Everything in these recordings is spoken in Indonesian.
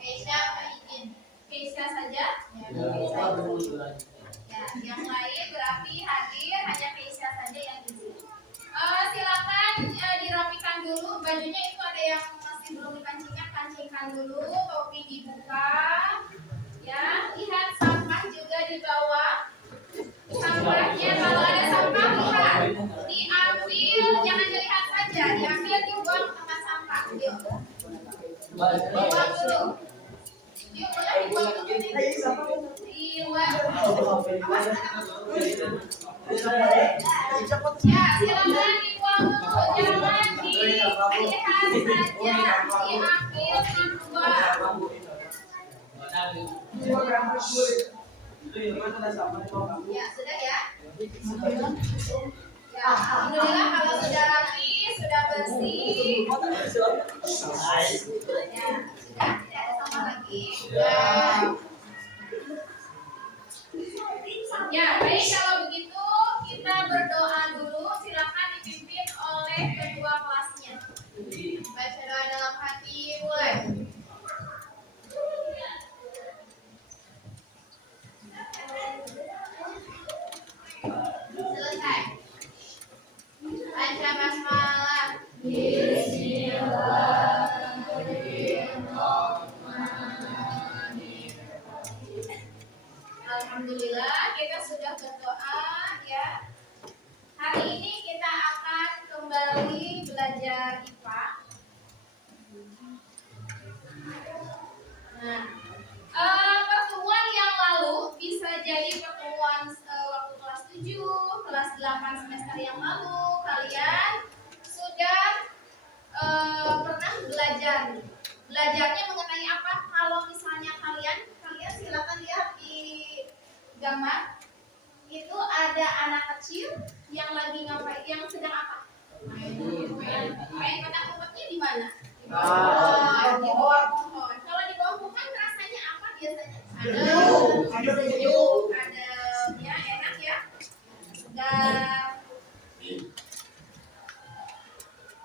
Keisha, Kak Idin. Keisha saja. Ya, Keisha. Ya, yang lain berarti hadir hanya Keisha saja yang izin. Silakan dirapikan dulu bajunya, itu ada yang masih belum dikancingkan, kancingkan dulu, topi dibuka. Ya, lihat sampah juga di bawah. Sampahnya kalau ada sampah lihat, diambil, jangan dilihat saja, diambil dibuang ke tempat sampah. Yuk, dibuang dulu. Yuk, boleh dibuang dulu. Dibuang. Ya, silakan dibuang dulu, jangan dilihat saja, diambil, dibuang. Ya, sudah ya. Ya, alhamdulillah kalau sudah rapi, sudah bersih. Ya, sudah tidak ada sampah lagi. Ya, baik, kalau begitu kita berdoa dulu. Silakan dipimpin oleh ketua kelasnya. Baca doa dalam hati, mulai. Selesai. Baca basmalah. Alhamdulillah kita sudah berdoa ya. Hari ini kita akan kembali belajar IPA. Nah, pertemuan yang lalu bisa jadi pertemuan waktu kelas 7, kelas 8 semester yang lalu, kalian sudah pernah belajarnya mengenai apa? Kalau misalnya kalian silakan lihat di gambar. Itu ada anak kecil yang lagi ngapain, yang sedang apa? Main petak umpetnya di mana? Di bawah pohon. Kalau di bawah pohon rasanya apa biasanya? Ada sejuk, ada ya enak ya. Segar.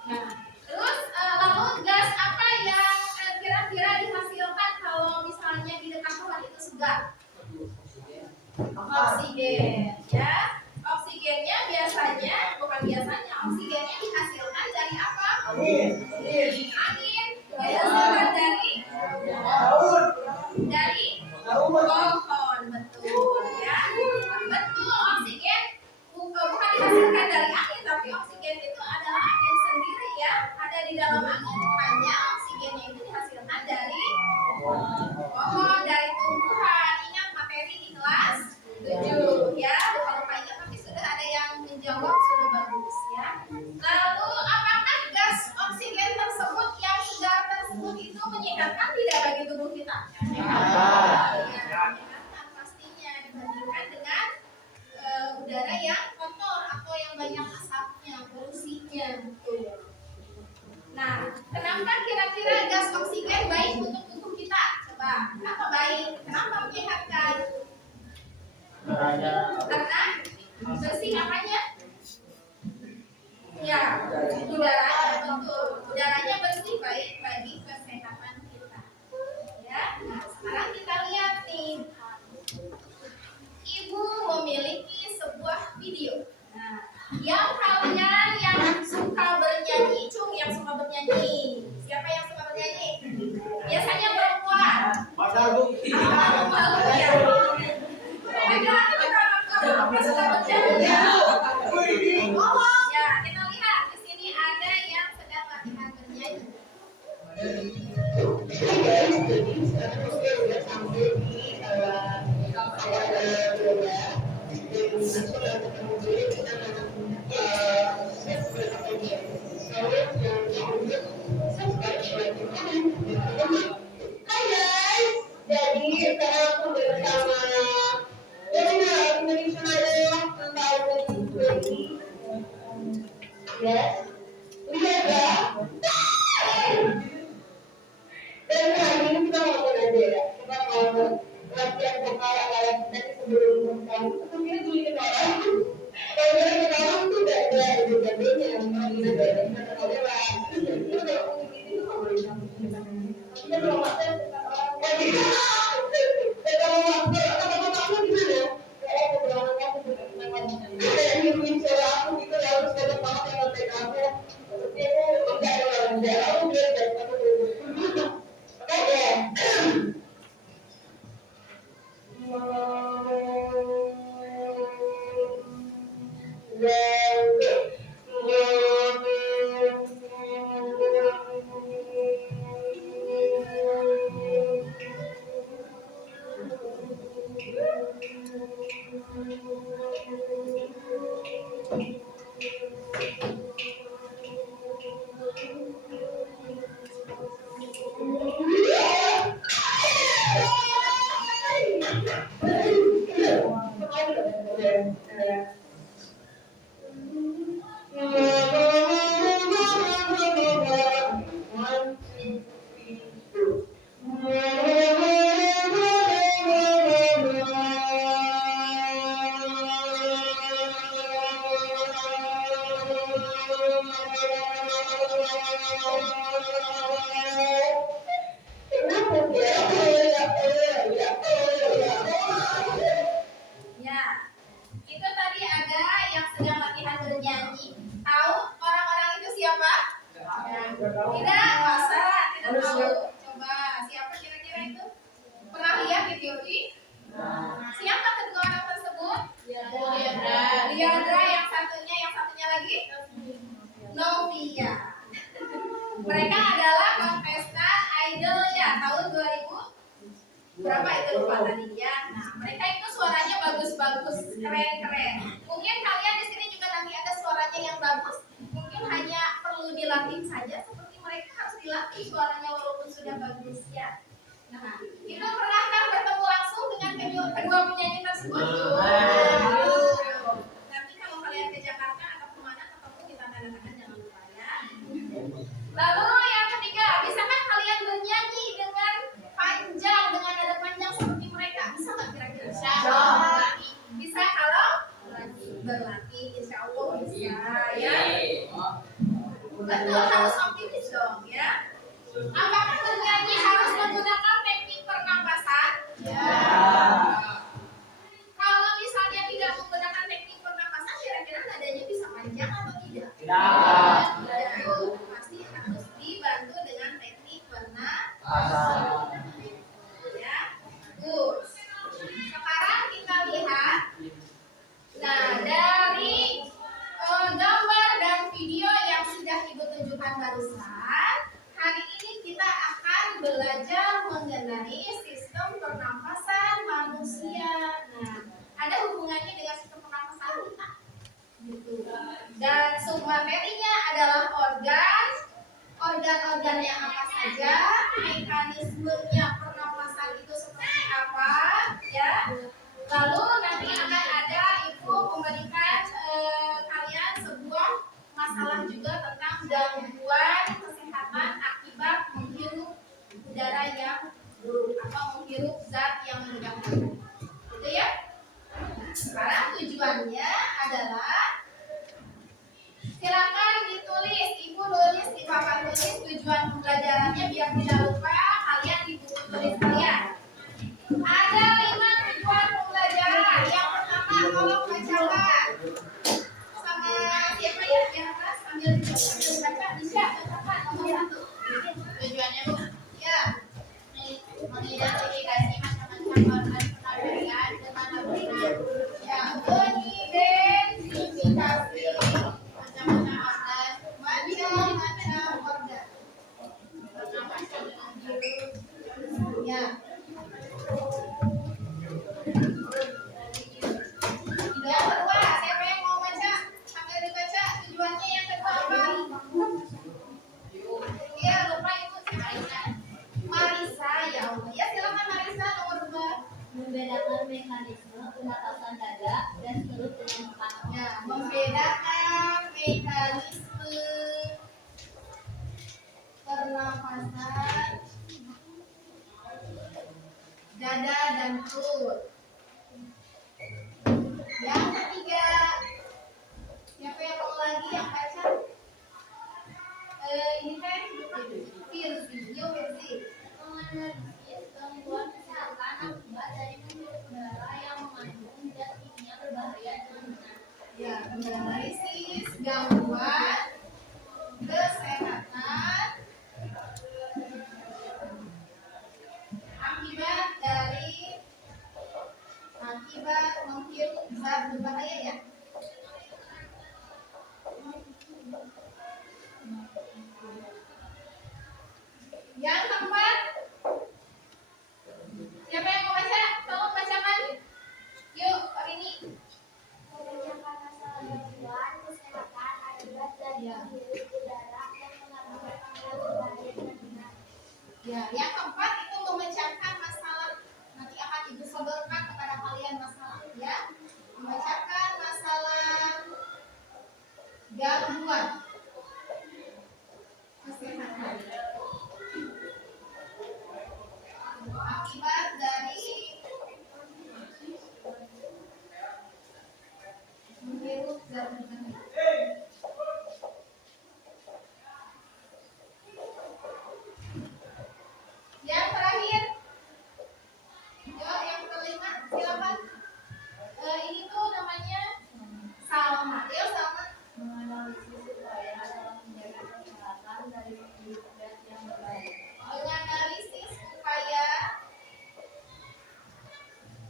Nah, terus lalu gas apa yang kira-kira dihasilkan kalau misalnya di dekat pohon itu segar? Oksigen, ya. Oksigennya oksigennya dihasilkan dari apa? Angin. Dihasilkan dari pohon, betul ya. Betul, oksigen bukan dihasilkan dari angin, tapi oksigen itu adalah angin sendiri ya. Ada di dalam angin, hanya oksigennya itu dihasilkan dari pohon, dari tumbuhan. Ingat materi di kelas 7 ya, lupa ingat tapi sudah ada yang menjawab, sudah bagus ya. Lalu apakah gas oksigen tersebut yang segar tersebut itu menyehatkan tidak bagi tubuh kita? Menyehatkan pastinya dibandingkan dengan udara yang kotor atau yang banyak asapnya, polusinya. Nah, kenapa kira-kira gas oksigen baik untuk tubuh kita? Coba, kenapa baik? Kenapa menyehatkan? Karena bersih apanya? Ya, udaranya, betul. Udaranya bersih, baik bagi kesehatan kita. Ya, nah sekarang kita lihat nih. Ibu memiliki sebuah video. Nah, yang kalian yang suka bernyanyi, yang suka bernyanyi. Siapa yang suka bernyanyi? Biasanya perempuan. Ya, kita lihat di sini ada yang sedang latihan bernyanyi. Hai guys, jadi sekarang aku bersama Indonesia Raya 2020. Yes, lihat ya. Dan hari ini kita mau belajar. Kita mau latihan vokal ala nanti sebelum vokal. Kemudian tulisin orang. Kalau kita orang tuh gak ada bedanya. Kita belajar kita lewat. Kita kalau ngomong ini tuh nggak boleh sampai kita kalau Ya, itu tadi ada yang sedang latihan bernyanyi. Tahu orang-orang itu siapa? Tidak, masa tidak tahu. Coba siapa kira-kira itu? Pernah lihat di TV? Siapa kedua orang tersebut? Liadra, yang satunya lagi? Novia. Mereka adalah kontestan Idol-nya tahun 2000 berapa itu lupa tadi ya. Nah, mereka itu suaranya bagus-bagus, keren-keren. Mungkin kalian di sini juga nanti ada suaranya yang bagus. Mungkin hanya perlu dilatih saja, seperti mereka harus dilatih suaranya walaupun sudah bagus ya. Nah, itu pernahkah bertemu langsung dengan kedua penyanyi tersebut? Nanti kalau kalian ke Jakarta atau kemana ketemu kita tanda tangan, jangan lupa ya. Lalu yang ketiga, bisakah kalian bernyanyi dengan panjang, dengan nada panjang seperti mereka? Bisa nggak kira-kira? Bisa kalau berlatih, insya Allah bisa ya. Betul, harus optimis dong ya. Apakah bernyanyi harus menggunakan teknik pernapasan? Kalau misalnya tidak menggunakan teknik pernapasan, kira-kira nadanya bisa panjang atau tidak? Pasti harus dibantu dengan teknik pernapasan. Ya, bagus. Sekarang kita lihat. Nah, dari gambar dan video yang sudah Ibu tunjukkan barusan, hari ini kita akan belajar mengenai sistem pernapasan manusia. Nah, ada hubungannya dengan sistem pernapasan kita. Gitu. Dan submaterinya adalah organ-organnya apa saja, mekanismenya pernapasan itu seperti apa, ya. Lalu nanti akan ada Ibu memberikan kalian sebuah masalah juga tentang gangguan kesehatan akibat menghirup udara yang buruk atau menghirup zat yang mengganggu. Gitu ya. Nah, sekarang tujuannya adalah silakan ditulis, Ibu tulis di papan tulis tujuan pembelajarannya biar tidak lupa kalian di buku tulis kalian. Ada 5 tujuan pembelajaran. Yang pertama, tolong bacakan sama siapa ya di atas sambil baca. Bisa bacakan nomor 1. Tujuannya Bu? Ya, mengidentifikasi macam-macam organ pernapasan dengan laboratorium. Ya, mengidentifikasi macam-macam organ pernapasan dengan virus. Ya. Yang kedua, siapa yang mau baca? Sambil dibaca tujuannya yang kedua apa? Iya, lupa Ibu. Marisa, ya Allah. Ya, silakan Marisa nomor 2. Membedakan mekanisme pernapasan dada dan perut dengan otak. Ya, membedakan mekanisme pernapasan dada dan perut. Yang ketiga, siapa yang mau lagi yang baca? Ini kan Firzi, yo Firzi. Menganalisis gangguan Analisis gangguan kesehatan akibat menghirup zat berbahaya ya. Yang keempat, siapa yang mau baca? Tolong bacakan. Yuk, hari ini. Memecahkan masalah gangguan kesehatan akibat dari penghirup udara yang mengandung kandungan berbahaya kandungan. Ya, yang keempat itu memecahkan masalah. Nanti akan ibu sodorkan kepada kalian masalah ya. Memecahkan masalah gangguan kesehatan akibat dari menghirup zat berbahaya. Yang terakhir, yang kelima, silakan. Ini tuh namanya Salma. Yo Salma. Menganalisis upaya dalam menjaga kesehatan dari penghirup gas yang berbahaya. Menganalisis upaya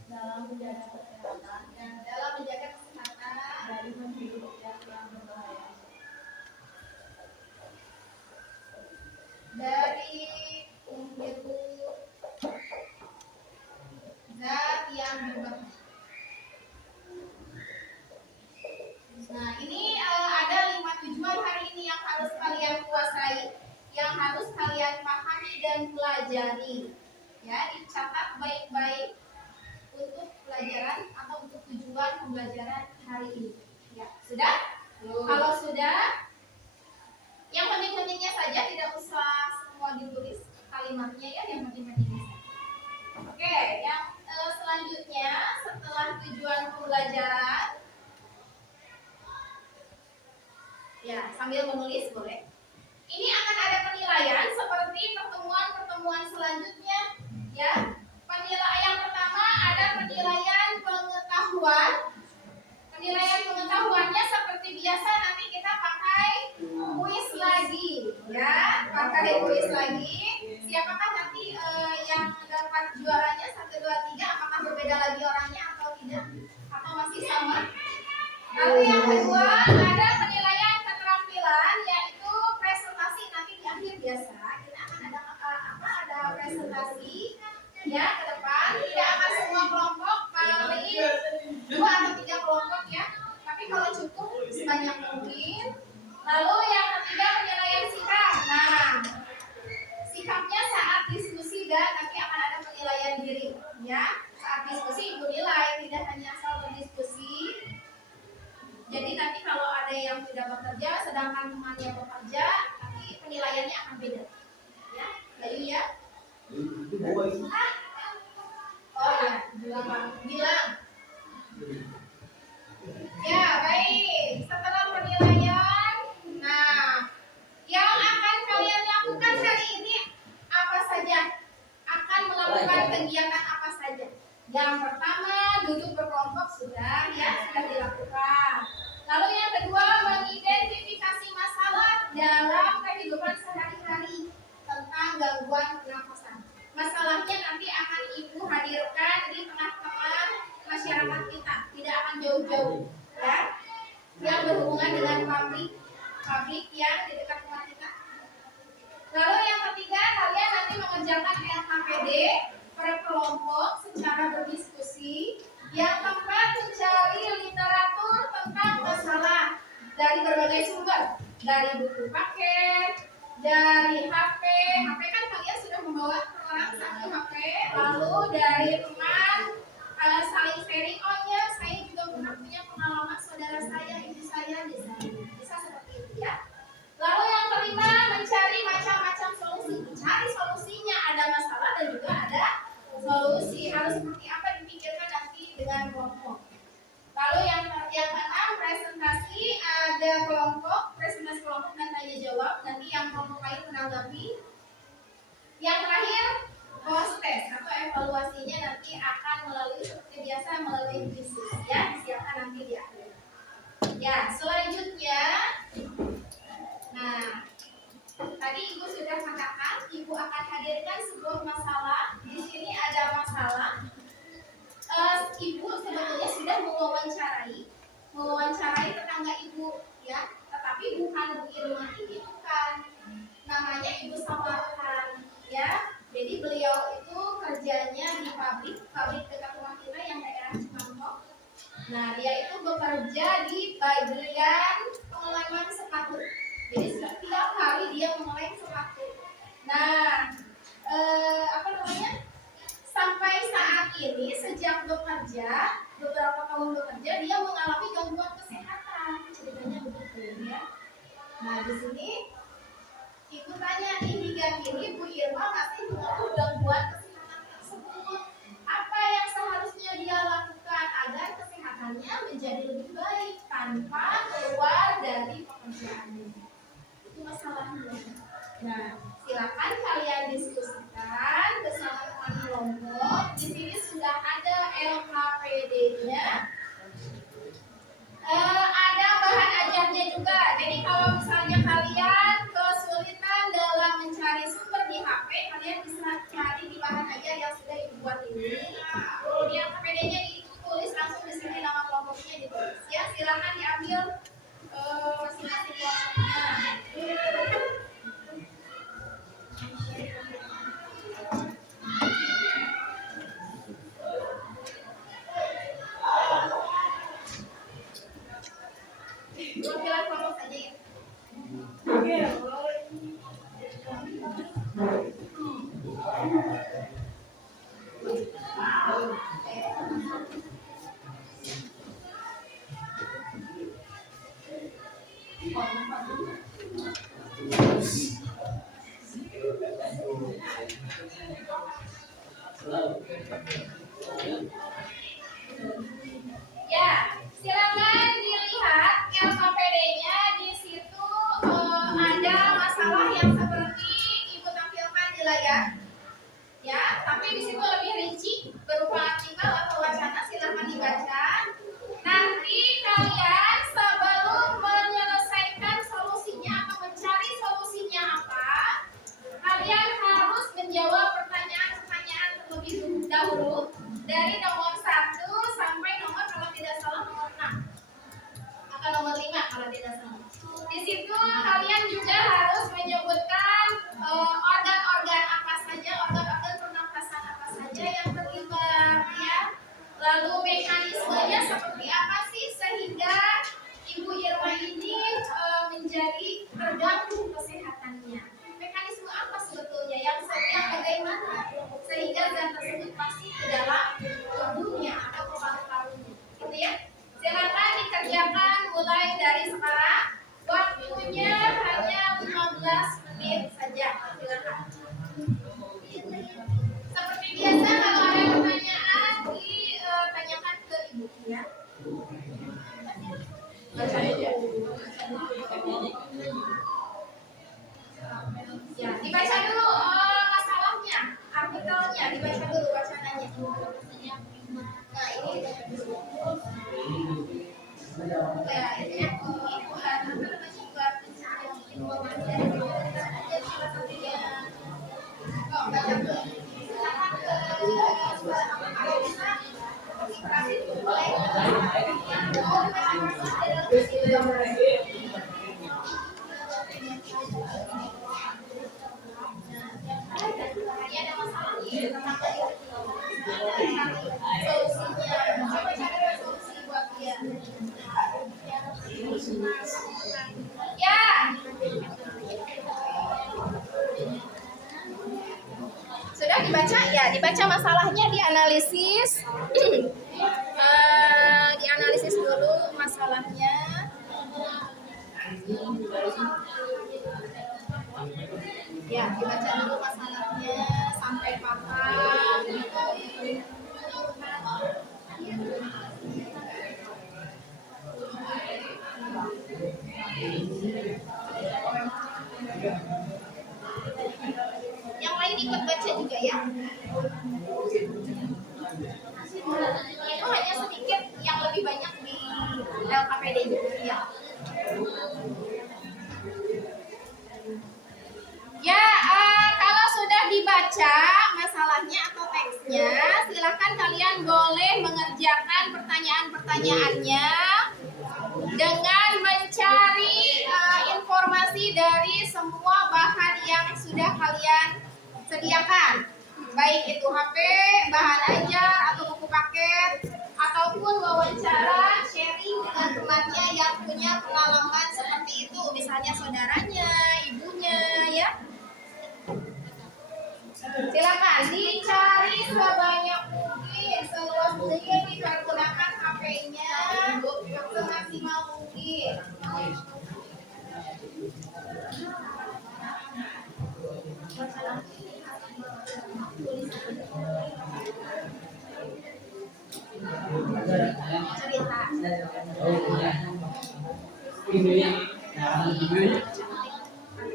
Dalam menjaga kesehatan dari penghirup gas yang berbahaya. Dari penghirup zat yang berbahaya. Nah, ini ada 5 tujuan hari ini yang harus kalian kuasai, yang harus kalian pahami dan pelajari. Ya, dicatat baik-baik untuk pelajaran atau untuk tujuan pembelajaran hari ini. Ya, sudah? Kalau sudah, yang penting-pentingnya saja, tidak usah semua ditulis kalimatnya ya, yang penting-pentingnya saja. Oke, yang selanjutnya setelah tujuan pembelajaran, ya sambil menulis boleh. Ini akan ada penilaian seperti pertemuan-pertemuan selanjutnya, ya. Penilaian yang pertama ada penilaian pengetahuan. Penilaian pengetahuannya seperti biasa nanti kita pakai kuis lagi, ya. Pakai kuis lagi. Siapakah nanti yang dapat juaranya 1, 2, 3? Apakah berbeda lagi orangnya atau tidak? Atau masih sama? Lalu yang kedua ada penilaian keterampilan, yaitu presentasi. Nanti di akhir biasa kita akan ada presentasi ya ke depan. Tidak akan semua kelompok, paling 2 atau 3 kelompok ya. Tapi kalau cukup sebanyak mungkin. Lalu yang ketiga penilaian sikap. Nah, sikapnya saat diskusi dan nanti akan ada penilaian diri ya. Saat diskusi ibu nilai, tidak hanya asal berdiskusi. Jadi nanti kalau ada yang tidak bekerja, sedangkan temannya bekerja, nanti penilaiannya akan beda. Ya, Bayu ya. Oh ya, bilang. Ya, baik. Setelah penilaian, nah, yang akan kalian lakukan hari ini apa saja? Akan melakukan kegiatan apa saja? Yang pertama, duduk berkelompok sudah dilakukan. Lalu yang kedua, mengidentifikasi masalah dalam kehidupan sehari-hari tentang gangguan pernafasan. Masalahnya nanti akan ibu hadirkan di tengah-tengah masyarakat kita, tidak akan jauh-jauh, ya. Yang berhubungan dengan pabrik yang di dekat rumah kita. Lalu yang ketiga, kalian nanti mengerjakan LKPD per kelompok secara berdiskusi. Yang keempat, mencari literatur tentang masalah dari berbagai sumber, dari buku paket, dari HP kan kalian sudah membawa per orang 1 HP, lalu dari teman, saling sharing. Oh ya, saya juga pernah punya pengalaman saudara saya, ibu saya, bisa seperti itu ya. Lalu yang kelima, mencari macam-macam solusi. Cari solusinya, ada masalah dan juga ada solusi. Harus seperti apa dipikirkan nanti dengan kelompok. Lalu yang keenam, presentasi. Ada presentasi kelompok dan tanya jawab. Nanti yang kelompok lain menanggapi. Yang terakhir, post test atau evaluasinya nanti akan melalui seperti biasa melalui diskusi ya, disiapkan nanti di akhir. Ya, selanjutnya, nah, tadi Ibu sudah katakan, Ibu akan hadirkan sebuah masalah. Di sini ada masalah. Ibu sebetulnya sudah mewawancarai tetangga Ibu, ya, tetapi bukan Bu Irma ini, bukan. Namanya Ibu samarkan, ya. Jadi beliau itu kerjanya di pabrik dekat rumah kita yang daerah Cimangkok. Nah, dia itu bekerja di bagian pengeleman sepatu. Jadi setiap hari dia mengelem sepatu. Nah, sampai saat ini sejak bekerja, beberapa tahun bekerja, dia mengalami gangguan kesehatan. Ceritanya begitu, ya. Nah, di sini Ibu tanya nih, hingga kini Bu Irma masih mengeluh gangguan kesehatan tersebut. Apa yang seharusnya dia lakukan agar kesehatannya menjadi lebih baik tanpa keluar dari pekerjaannya? Itu masalahnya. Nah, silakan kalian diskusikan bersama teman kelompok. Di sini sudah ada LKPD-nya. Ada bahan ajarnya juga. Jadi kalau misalnya kalian kesulitan dalam mencari sumber di HP, kalian bisa cari di bahan ajar yang sudah Ibu buat ini. Kemudian KPD-nya ditulis langsung di sini, nama kelompoknya ditulis. Ya, silakan diambil masing-masing kelompoknya. Perwakilan kelompok saja, ya. Ya, silakan dilihat LKPD-nya. Di situ ada masalah yang seperti Ibu tampilkan di layar. Ya, tapi di situ lebih rinci berupa artikel atau wacana, silakan dibaca. Nanti kalian sebelum menyelesaikan solusinya atau mencari solusinya apa, kalian harus menjawab pertanyaan-pertanyaan terlebih dahulu dari nomor 1 sampai nomor, kalau tidak salah, nomor 6 atau nomor 5 kalau tidak salah. Di situ kalian juga harus menyebutkan organ-organ apa saja, organ-organ pernapasan apa saja yang terlibat, ya. Lalu mekanismenya seperti apa sih sehingga Ibu Irma ini menjadi terganggu kesehatannya. Mekanisme apa sebetulnya yang bagaimana sehingga zat tersebut masih ke dalam tubuhnya atau ke paru-parunya, gitu ya. Silakan dikerjakan mulai dari sekarang. Waktunya hanya 15 menit saja. Silakan. Seperti biasa, kalau ada pertanyaan ditanyakan ke Ibu, ya. Baca aja. Ya, dibaca dulu masalahnya, artikelnya, dibaca dulu wacananya. Nah, ini dibaca dulu. Ya, itu ya. Ini buat apa namanya, buat informasi dari salah satunya. Oh, baca dulu. Silakan kalau bisa inspirasi boleh. Ini ada masalah nih tentang solusinya. Coba cari solusi buat dia. Ya. Sudah dibaca? Ya, dibaca masalahnya, dianalisis. Dianalisis dulu masalahnya. Ya, dibaca dulu masalahnya sampai paham. Yang lain ikut baca juga, ya. Itu hanya sedikit, yang lebih banyak di LKPD juga, ya. majalahnya atau teksnya, silakan kalian boleh mengerjakan pertanyaan-pertanyaannya dengan mencari informasi dari semua bahan yang sudah kalian sediakan, baik itu HP, bahan ajar, atau buku paket, ataupun wawancara sharing dengan temannya yang punya pengalaman seperti itu, misalnya saudaranya, ibunya, ya. Silakan dicari sebanyak mungkin, seluas mungkin, dipergunakan HP-nya semaksimal mungkin.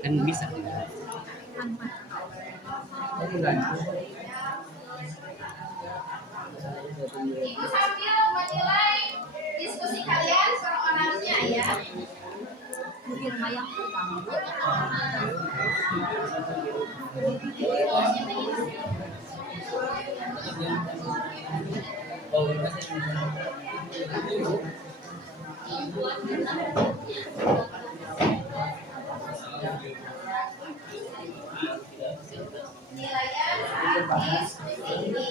Kan bisa. Ibu sambil menilai diskusi kalian perorangannya ya. Penilaian saat diskusi ini.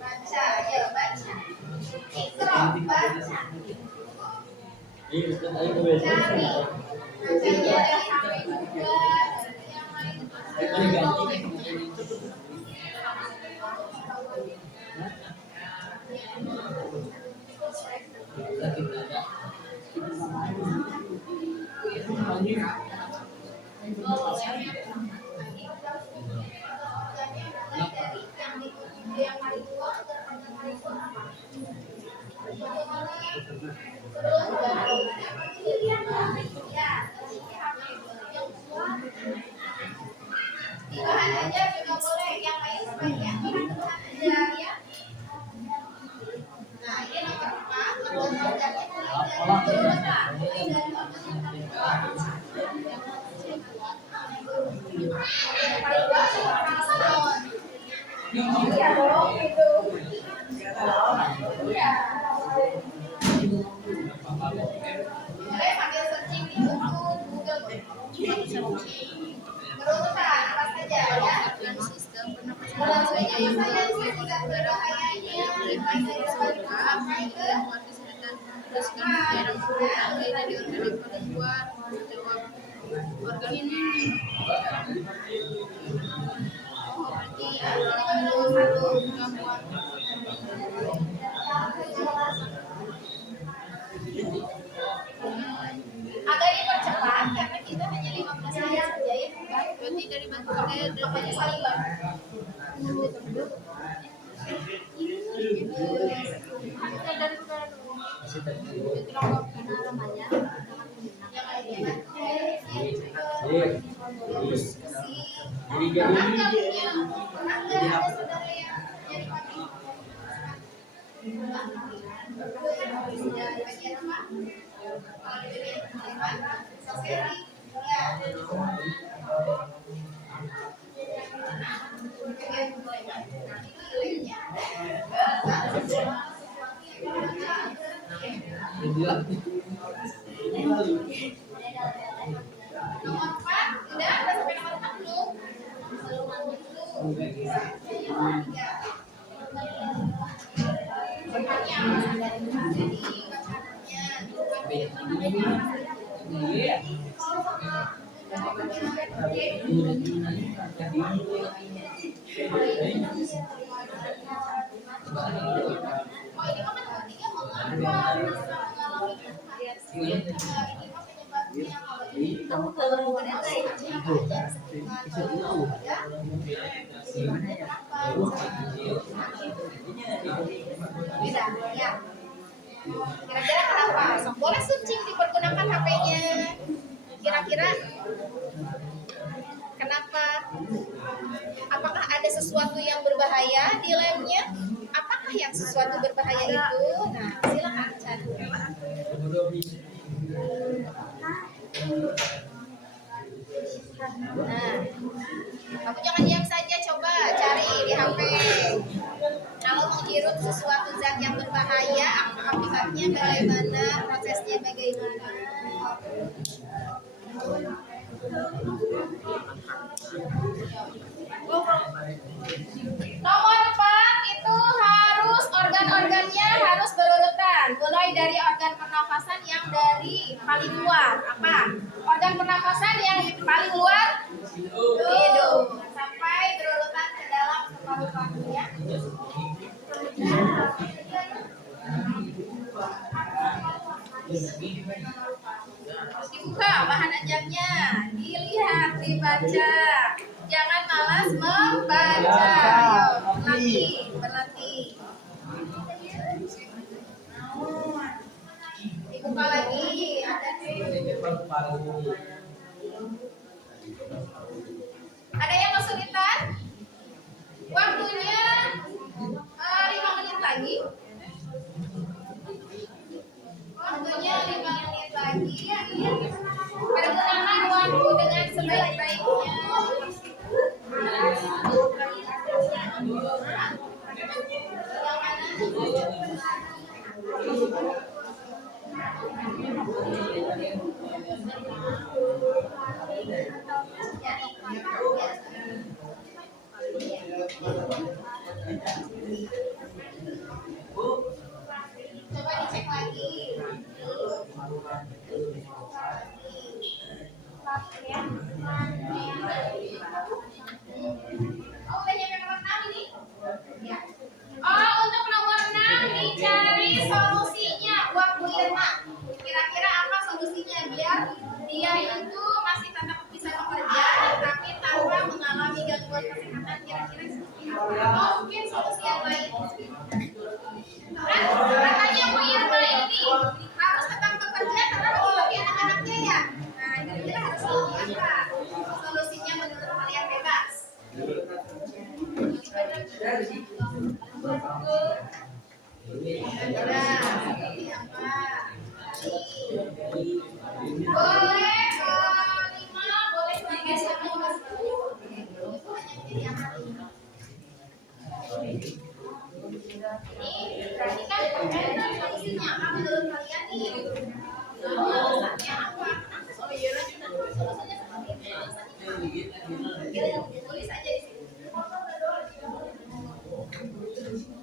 Baca, ya baca. Ikra, baca. Cari. Bacanya dari HP juga, dari yang lain. Bahan aja juga boleh, yang lain sebaiknya bahan aja ya. Nah, ini nomor 4, nomor ajarnya iya dong itu. Iya. Boleh sambil searching di YouTube, Google. Berurutan apa saja ya? Apa saja sih tidak berbahayanya? Sampai ke organ ini. Agak dipercepat karena kita hanya 15 menit saja ya. Berarti dari bapaknya Saliban. Nomor 4, udah sampai nomor 4 belum? Kira-kira kenapa? Sok boleh searching dipergunakan HP-nya. Kira-kira kenapa? Apakah ada sesuatu yang berbahaya di labnya? Apakah yang sesuatu berbahaya itu? Nah, silakan cari. Nah, kamu jangan diam saja, coba cari di HP. Kalau menghirup sesuatu zat yang berbahaya, akibatnya bagaimana? Prosesnya bagaimana? Nomor 4 itu harus organ-organnya harus berurutan. Mulai dari organ pernafasan yang dari paling luar. Apa? Organ pernafasan yang paling luar hidung. Sampai berurutan ke dalam paru-parunya. Terus dibuka bahan ajarnya, dilihat, dibaca. Jangan malas membaca. Ayo, berlatih. Dibuka lagi, ada yang kesulitan? Waktunya 5 menit lagi. Waktunya 5 menit lagi. Pergunakan waktu dengan sebaik-baiknya. Coba dicek lagi. Oh, udah nyampe nomor 6 ini? Ya. Oh, untuk nomor 6 dicari solusinya buat Bu Irma. Kira-kira apa solusinya biar dia itu masih tetap bisa bekerja tapi tanpa mengalami gangguan kesehatan, kira-kira seperti apa? Atau mungkin solusi yang lain? Katanya Bu Irma ini harus tetap bekerja karena menghadapi anak-anaknya ya. Nah, kira-kira harus solusi apa? Solusinya menurut kalian bebas. Boleh 5, boleh 3 sama. Ini perhatikan solusinya apa menurut kalian nih? Alasannya apa? Solusinya seperti ini. Tulis aja di sini.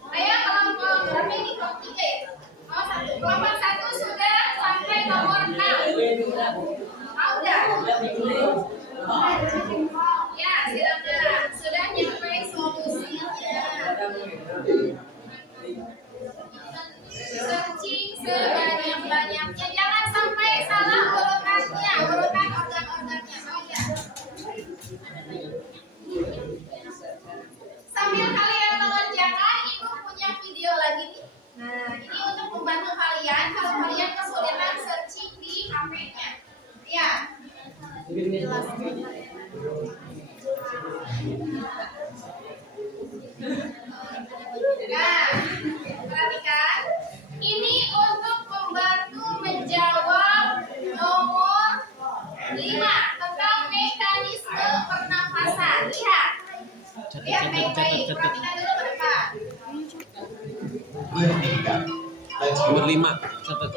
Ayo kelompok berapa ini? Kelompok 3 ya? Oh, 1. Kelompok 1 sudah sampai nomor 6. Mau udah? Ya, silakan. Sudah nyampe solusinya. Searching sebanyak-banyaknya. Jangan sampai salah urutannya. Urutan organ-organnya. Mau ya? Sambil kalian mengerjakan, Ibu punya video lagi nih. Nah, ini untuk membantu kalian kalau kalian kesulitan searching di HP-nya. Ya. Nah, perhatikan. Ini untuk membantu menjawab nomor 5 tentang mekanisme pernafasan. Lihat. Lihat baik-baik. Perhatikan dulu ke depan. Nomor 5, catat.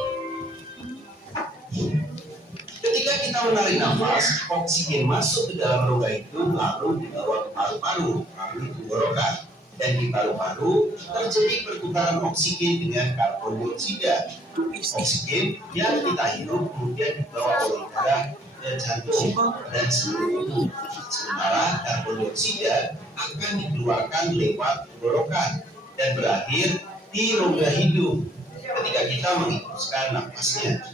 Ketika kita menarik nafas, oksigen masuk ke dalam rongga hidung lalu dibawa ke paru-paru melalui tenggorokan. Dan di paru-paru terjadi pertukaran oksigen dengan karbon dioksida. Oksigen yang kita hirup kemudian dibawa oleh darah ke jantung dan seluruh tubuh. Sementara karbon dioksida akan dikeluarkan lewat tenggorokan dan berakhir di rongga hidung ketika kita menghembuskan nafasnya.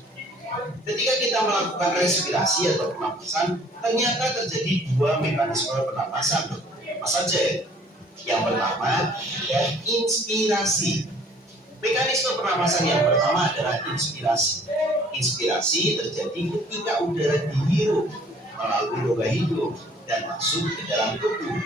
Ketika kita melakukan respirasi atau pernapasan, ternyata terjadi 2 mekanisme pernapasan. Apa saja? Yang pertama, ya, inspirasi. Mekanisme pernapasan yang pertama adalah inspirasi. Inspirasi terjadi ketika udara dihirup melalui rongga hidung dan masuk ke dalam tubuh.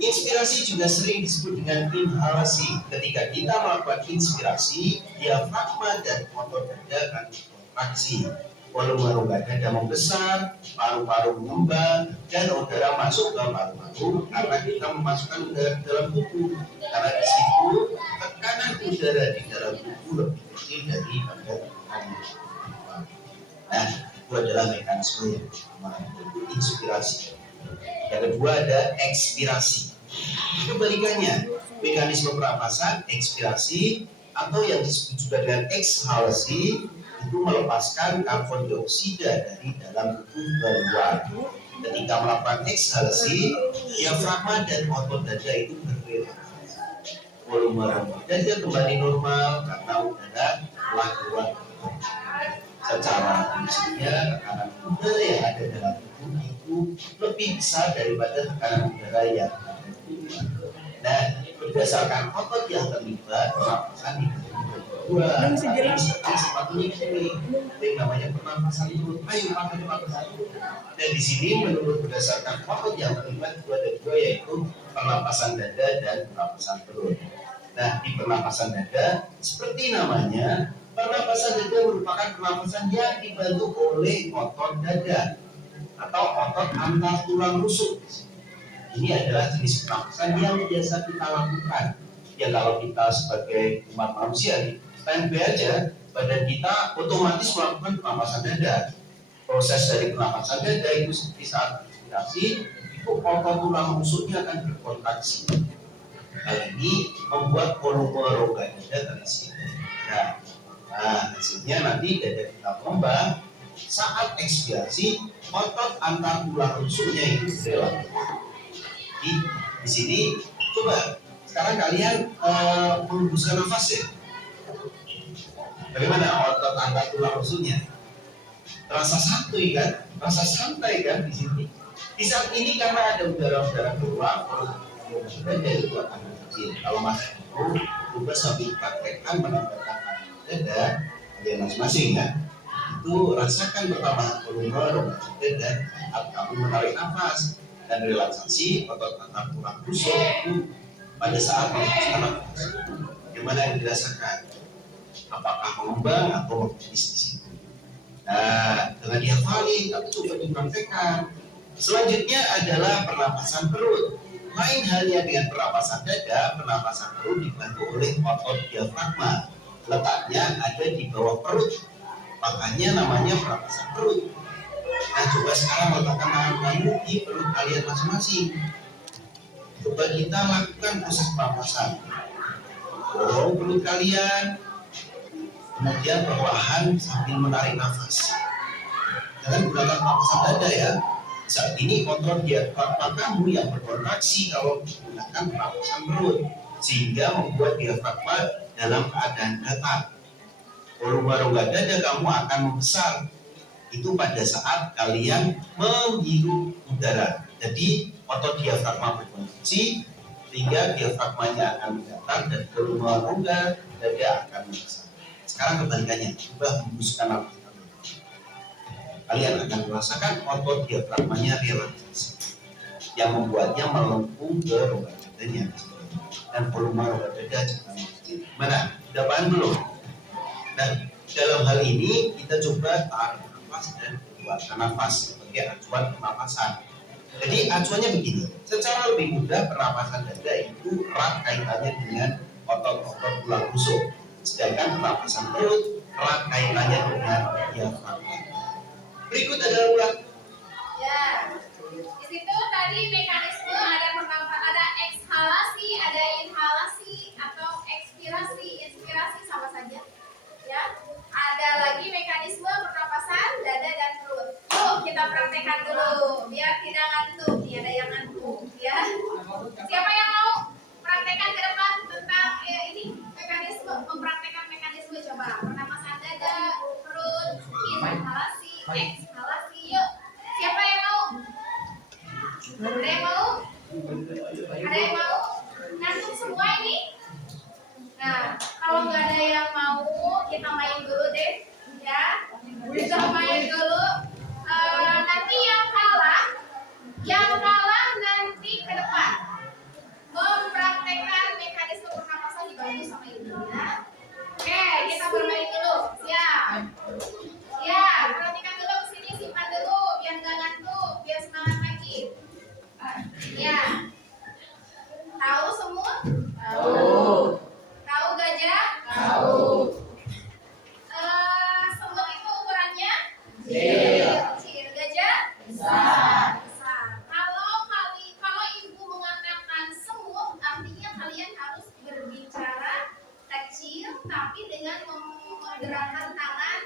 Inspirasi juga sering disebut dengan inhalasi. Ketika kita melakukan inspirasi, diafragma dan otot dada akan berkontraksi. Volume rongga dada membesar, paru-paru mengembang, dan udara masuk ke paru-paru karena kita memasukkan udara ke dalam tubuh. Karena di situ tekanan udara di dalam tubuh lebih kecil daripada tekanan. Nah, itu adalah mekanisme yang pertama, yaitu inspirasi. Yang kedua ada ekspirasi. Kebalikannya, mekanisme pernapasan, ekspirasi atau yang disebut juga dengan ekshalasi itu melepaskan karbon dioksida dari dalam tubuh keluar. Ketika melakukan ekshalasi, diafragma dan otot dada itu berrelaksasi. Volume rongga dada kembali normal karena udara telah keluar. Secara prinsipnya tekanan udara yang ada dalam tubuh itu lebih besar daripada tekanan udara yang ada di luar. Nah, berdasarkan otot yang terlibat, pernapasan dibagi dua. Yang sepatunya ini yang namanya pernapasan perut. Ayo pakai pernapasan perut. Dan di sini menurut berdasarkan otot yang terlibat itu ada dua, yaitu pernapasan dada dan pernapasan perut. Nah, di pernapasan dada seperti namanya, pernapasan dada merupakan pernapasan yang dibantu oleh otot dada atau otot antar tulang rusuk. Ini adalah jenis pernapasan yang biasa kita lakukan. Ya kalau kita sebagai umat manusia, standby aja, badan kita otomatis melakukan pernapasan dada. Proses dari pernapasan dada itu seperti saat inspirasi, itu otot tulang rusuknya akan berkontraksi. Hal ini membuat volume rongga dada terisi. Nah, hasilnya nanti dada kita mengembang. Saat ekspirasi, otot antar tulang rusuknya itu berlaku. Di sini coba sekarang kalian menghembuskan nafas ya. Bagaimana otot antar tulang rusuknya? Terasa santai kan? Rasa santai kan di sini. Di saat ini karena ada udara-udara keluar, dada itu akan kecil. Kalau masih itu, coba sambil praktekkan menempelkan dada kalian masing-masing ya. Itu rasakan pertama volume rongga dada dan kamu menarik nafas dan relaksasi otot antar tulang rusuk itu pada saat menghembuskan nafas. Gimana yang dirasakan? Apakah mengembang atau menipis di situ? Nah, dengan dihafali, tapi coba dipraktekkan. Selanjutnya adalah pernapasan perut. Lain halnya dengan pernapasan dada, pernapasan perut dibantu oleh otot diafragma. Letaknya ada di bawah perut, makanya namanya pernapasan perut. Nah, coba sekarang letakkan tangan kamu di perut kalian masing-masing. Coba kita lakukan proses pernapasan. Dorong perut kalian, kemudian perlahan sambil menarik nafas. Jangan gunakan pernapasan dada ya. Saat ini kontrol diafragma kamu yang berkontraksi kalau menggunakan pernapasan perut, sehingga membuat diafragma dalam keadaan datar. Volume rongga dada kamu akan membesar. Itu pada saat kalian menghirup udara. Jadi otot diafragma berkontraksi sehingga diafragmanya akan mendatar dan volume rongga dada akan membesar. Sekarang kebalikannya, coba hembuskan nafas. Kalian akan merasakan otot diafragmanya relaksasi yang membuatnya melengkung ke rongga dadanya dan volume rongga dada akan mengecil. Gimana? Sudah paham belum? Nah, dalam hal ini kita coba tarik nafas dan keluarkan nafas sebagai acuan pernapasan. Jadi acuannya begini, secara lebih mudah pernapasan dada itu erat kaitannya dengan otot-otot tulang rusuk, sedangkan pernapasan perut erat kaitannya dengan diafragma. Berikut adalah ulang. Ya, di situ tadi mekanisme ada ekshalasi, ada inhalasi atau ekspirasi. Inspirasi sama saja. Ya, ada lagi mekanisme pernapasan dada dan perut. Yuk kita praktekkan dulu biar tidak ngantuk. Nih ada yang ngantuk ya. Siapa yang mau praktekkan ke depan tentang ini mekanisme, mempraktekkan mekanisme, coba pernapasan dada, perut, inhalasi, ekshalasi. Yuk, siapa yang mau? Ada yang mau? Ada yang mau? Ngantuk semua ini? Nah, kalau nggak ada Kita main dulu. Nanti yang kalah nanti ke depan mempraktekkan mekanisme pernapasan dibantu sama ibu ya. Oke, kita bermain dulu. Siap. Siap. Perhatikan dulu ke sini, simpan dulu biar nggak ngantuk, biar semangat lagi. Ya. Tahu semut? Tahu. Tahu gajah? Tahu. Semut itu ukurannya? Kecil. Gajah? Besar. Kalau ibu mengatakan semut, artinya kalian harus berbicara kecil, tapi dengan menggerakkan tangan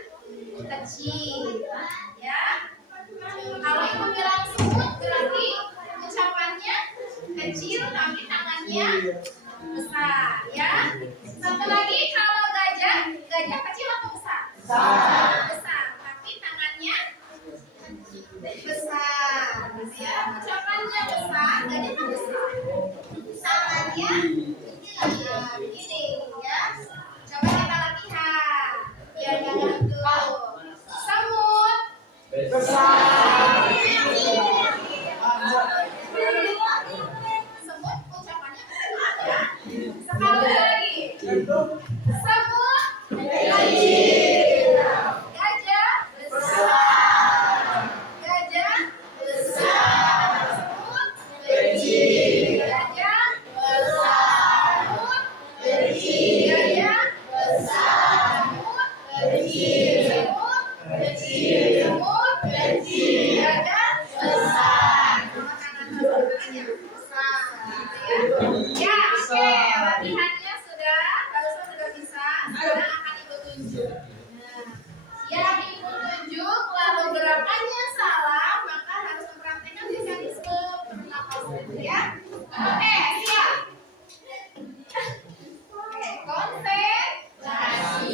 kecil, ya. Kalau ibu bilang semut, berarti ucapannya kecil, tapi tangannya besar, ya. Satu lagi, kalau gajah kecil atau besar? Besar, tapi tangannya besar, ya. Ucapannya besar, gajahnya besar, tangannya begini, ya. Coba kita latihan, biar nggak ngantuk. Semut besar. Semut ucapannya besar, ya. Sekali lagi. Semut kecil. Gajah besar. Gajah besar. Semut kecil. Gajah besar. Semut kecil. Gajah besar. Semut kecil. Semut kecil. Semut kecil. Gajah besar. Sama kanan besar. Ya, oke. Latihannya sudah, barusan sudah bisa. Sekarang akan ibu tunjuk. Nah, yang ibu tunjuk lalu gerakannya salah, maka harus mempraktekkan mekanisme pernapasan, ya. Oke, siap. Oke, konsentrasi.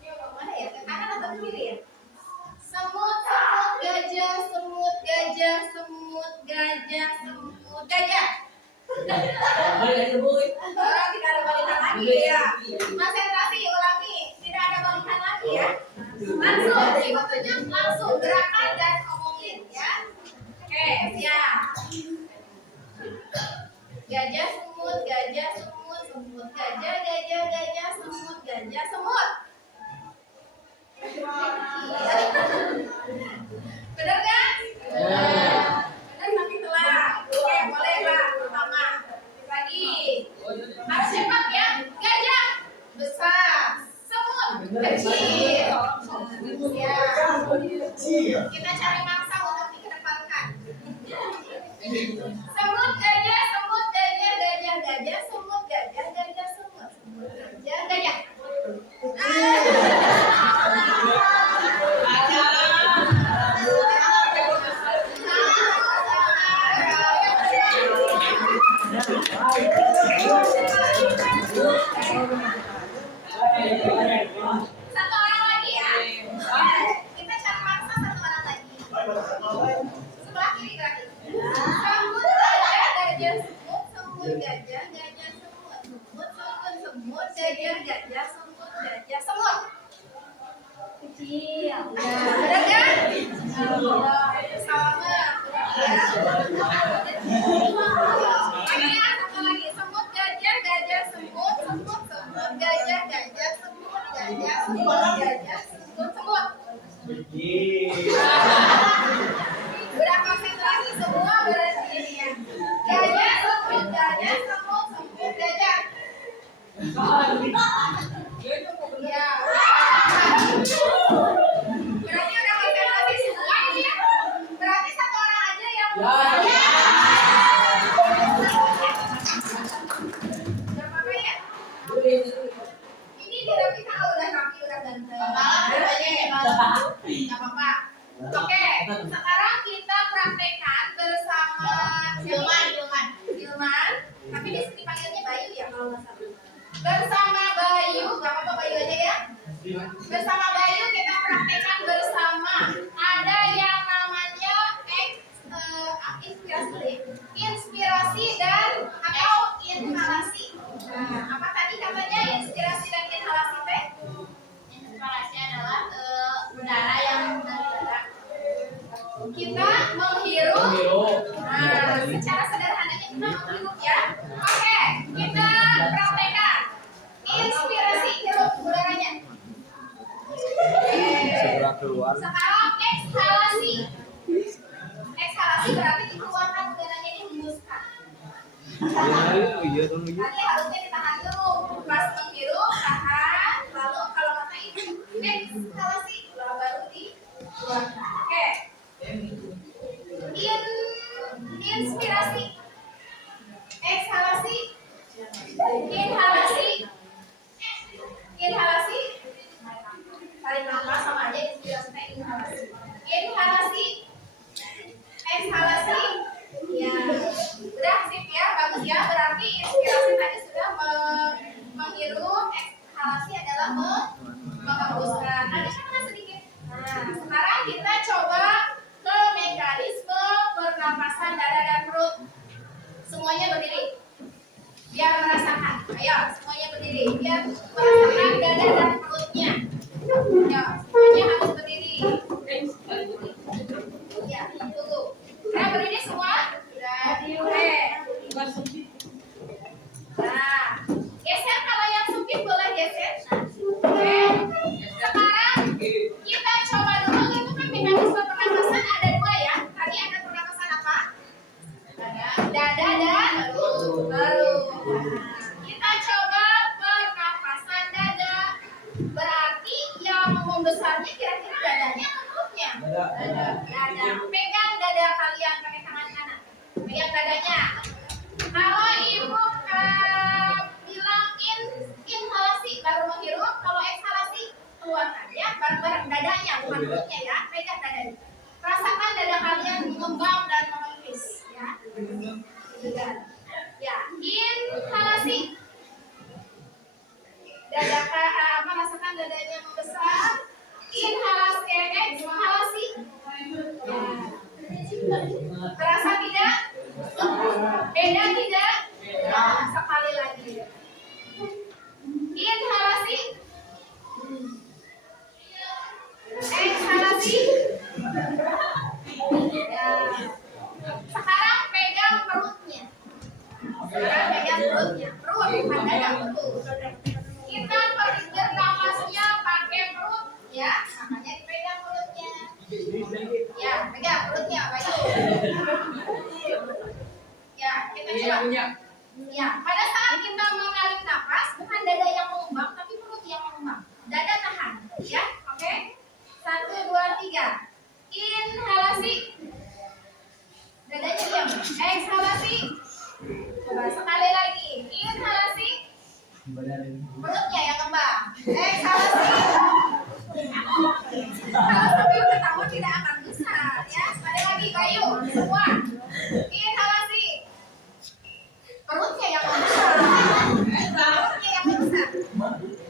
Yuk, mana ya? Ke kanan atau ke kiri ya? Semut, gajah, semut, gajah, semut, gajah, semut, gajah. Tidak ada balikan lagi ya. Konsentrasi, ulangi. Tidak ada balikan lagi ya. Langsung, ibu tunjuk langsung gerakan dan omongin ya. Oke, siap. Gajah, semut, gajah, semut, semut, gajah, gajah, gajah, semut, gajah, semut. Benar kan? Benar tapi telat. Oke, boleh lah. Pertama. Lagi. Harus cepat ya. Gajah besar. Semut kecil. Ya. Kita cari mangsa untuk dikedepankan. Semut gajah, gajah, gajah, semut gajah, gajah, semut, semut gajah, gajah. Satu orang lagi ya. Kita cari mangsa satu orang lagi. Sebelah kiri berarti. Semut gajah, gajah semut, semut gajah, gajah semut, semut, semut, semut, gajah, gajah semut, gajah semut. Kecil. Benar kan? Sama. Oke ya, satu lagi. Semut gajah, gajah semut, semut, semut, gajah, gajah semut, gajah, semut, gajah, semut, semut. Udah konsentrasi semua berarti ini ya. Gajah, semut, gajah. Ya. Berarti udah konsentrasi semua ini ya. Berarti satu orang aja yang Gak apa-apa ya. Ini dirapi kalau udah rapi, udah ganteng. Gak apa-apa. Oke, sekarang kita praktekkan bersama Hilman. Tapi di sini panggilnya Bayu ya kalau nggak salah. Bersama Bayu, nggak apa-apa Bayu aja ya. Bersama Bayu kita praktekkan bersama. Ada yang namanya inspirasi dan atau inhalasi. Nah, apa tadi katanya inspirasi dan inhalasi teh? keluar. Sekarang ekshalasi. Ekshalasi berarti dikeluarkan udaranya, dihembuskan. Oh iya dong iya. Tadi harusnya ditahan dulu. Pas menghirup, tahan. Lalu kalau kata itu ekshalasi, baru dikeluarkan. Oke. Inspirasi. Ekshalasi. Inhalasi. Inhalasi. Tarik nafas sama aja inspirasi sama inhalasi. Inhalasi. Ekshalasi. Ya. Udah sip ya, bagus ya. Berarti inspirasi tadi sudah menghirup, ekshalasi adalah menghembuskan. Ada mana sedikit? Nah, sekarang kita coba ke mekanisme pernapasan dada dan perut. Semuanya berdiri. Biar merasakan. Ayo, semuanya berdiri. Biar merasakan dada dan perutnya. Ya, semuanya harus berdiri. Ya, tunggu. Saya berdiri semua? Sudah. Oke. Nah, geser kalau yang sempit boleh geser. Oke. Sekarang kita coba dulu, itu kan mekanisme pernapasan ada dua ya. Tadi ada pernapasan apa? Dada dan perut. Kita coba pernapasan dada. Berarti yang membesarnya kira-kira dadanya atau perutnya? Dada. Pegang dada kalian pakai tangan kanan. Pegang dadanya. Kalau ibu bilang inhalasi baru menghirup, kalau ekshalasi keluarkan ya, bareng-bareng dadanya bukan perutnya ya. Pegang dadanya. Rasakan dada kalian mengembang dan menipis ya. Ya, inhalasi. Dada rasakan dadanya membesar. Inhalasi, ekshalasi. Ya. Terasa tidak? Beda tidak? Ya, sekali lagi. Inhalasi. Ekshalasi. Ya. Sekarang pegang perutnya. Sekarang pegang perutnya. Perut, bukan dada, perut. Kita bernafasnya pakai perut, ya. Makanya dipegang perutnya. Ya, pegang perutnya, Bayu. Ya, kita coba. Ya, pada saat kita mengalir nafas, bukan dada yang mengembang, tapi perut yang mengembang. Dada tahan, ya. Oke. 1, 2, 3. Inhalasi. Dadanya diam. Ekshalasi. Coba sekali lagi. Inhalasi. Perutnya yang kembang. Ekshalasi. Kalau sambil ketawa tidak akan besar ya. Sekali lagi Bayu, semua. Inhalasi. Perutnya yang membesar. Perutnya yang membesar.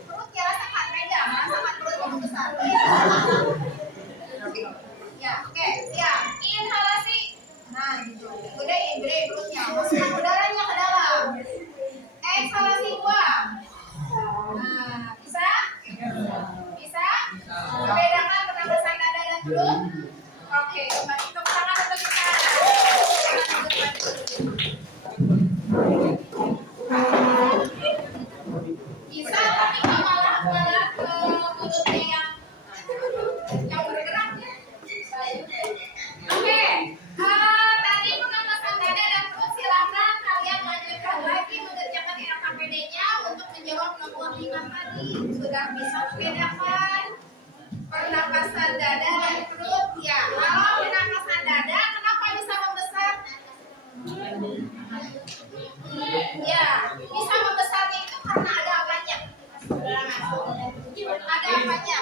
Perutnya rasakan, pegang. Rasakan perutnya membesar. Ya, oke, siap. Inhalasi. Nah, gitu. Gede perutnya. Masukkan udaranya ke dalam. Ekshalasi, buang. Nah, bisa? Bisa? Membedakan pernapasan dada dan perut? Oke, kembali tepuk tangan untuk kita. Bisa, tapi kok malah ke mulutnya yang bergerak ya. Oke, tadi pernapasan dada dan perut, silakan kalian lanjutkan lagi mengerjakan LKPD-nya untuk menjawab nomor 5 tadi. Sudah bisa membedakan pernapasan dada dan perut ya. Kalau pernapasan dada, kenapa bisa membesar? Ya, bisa membesarnya itu karena ada apanya? Ada apanya?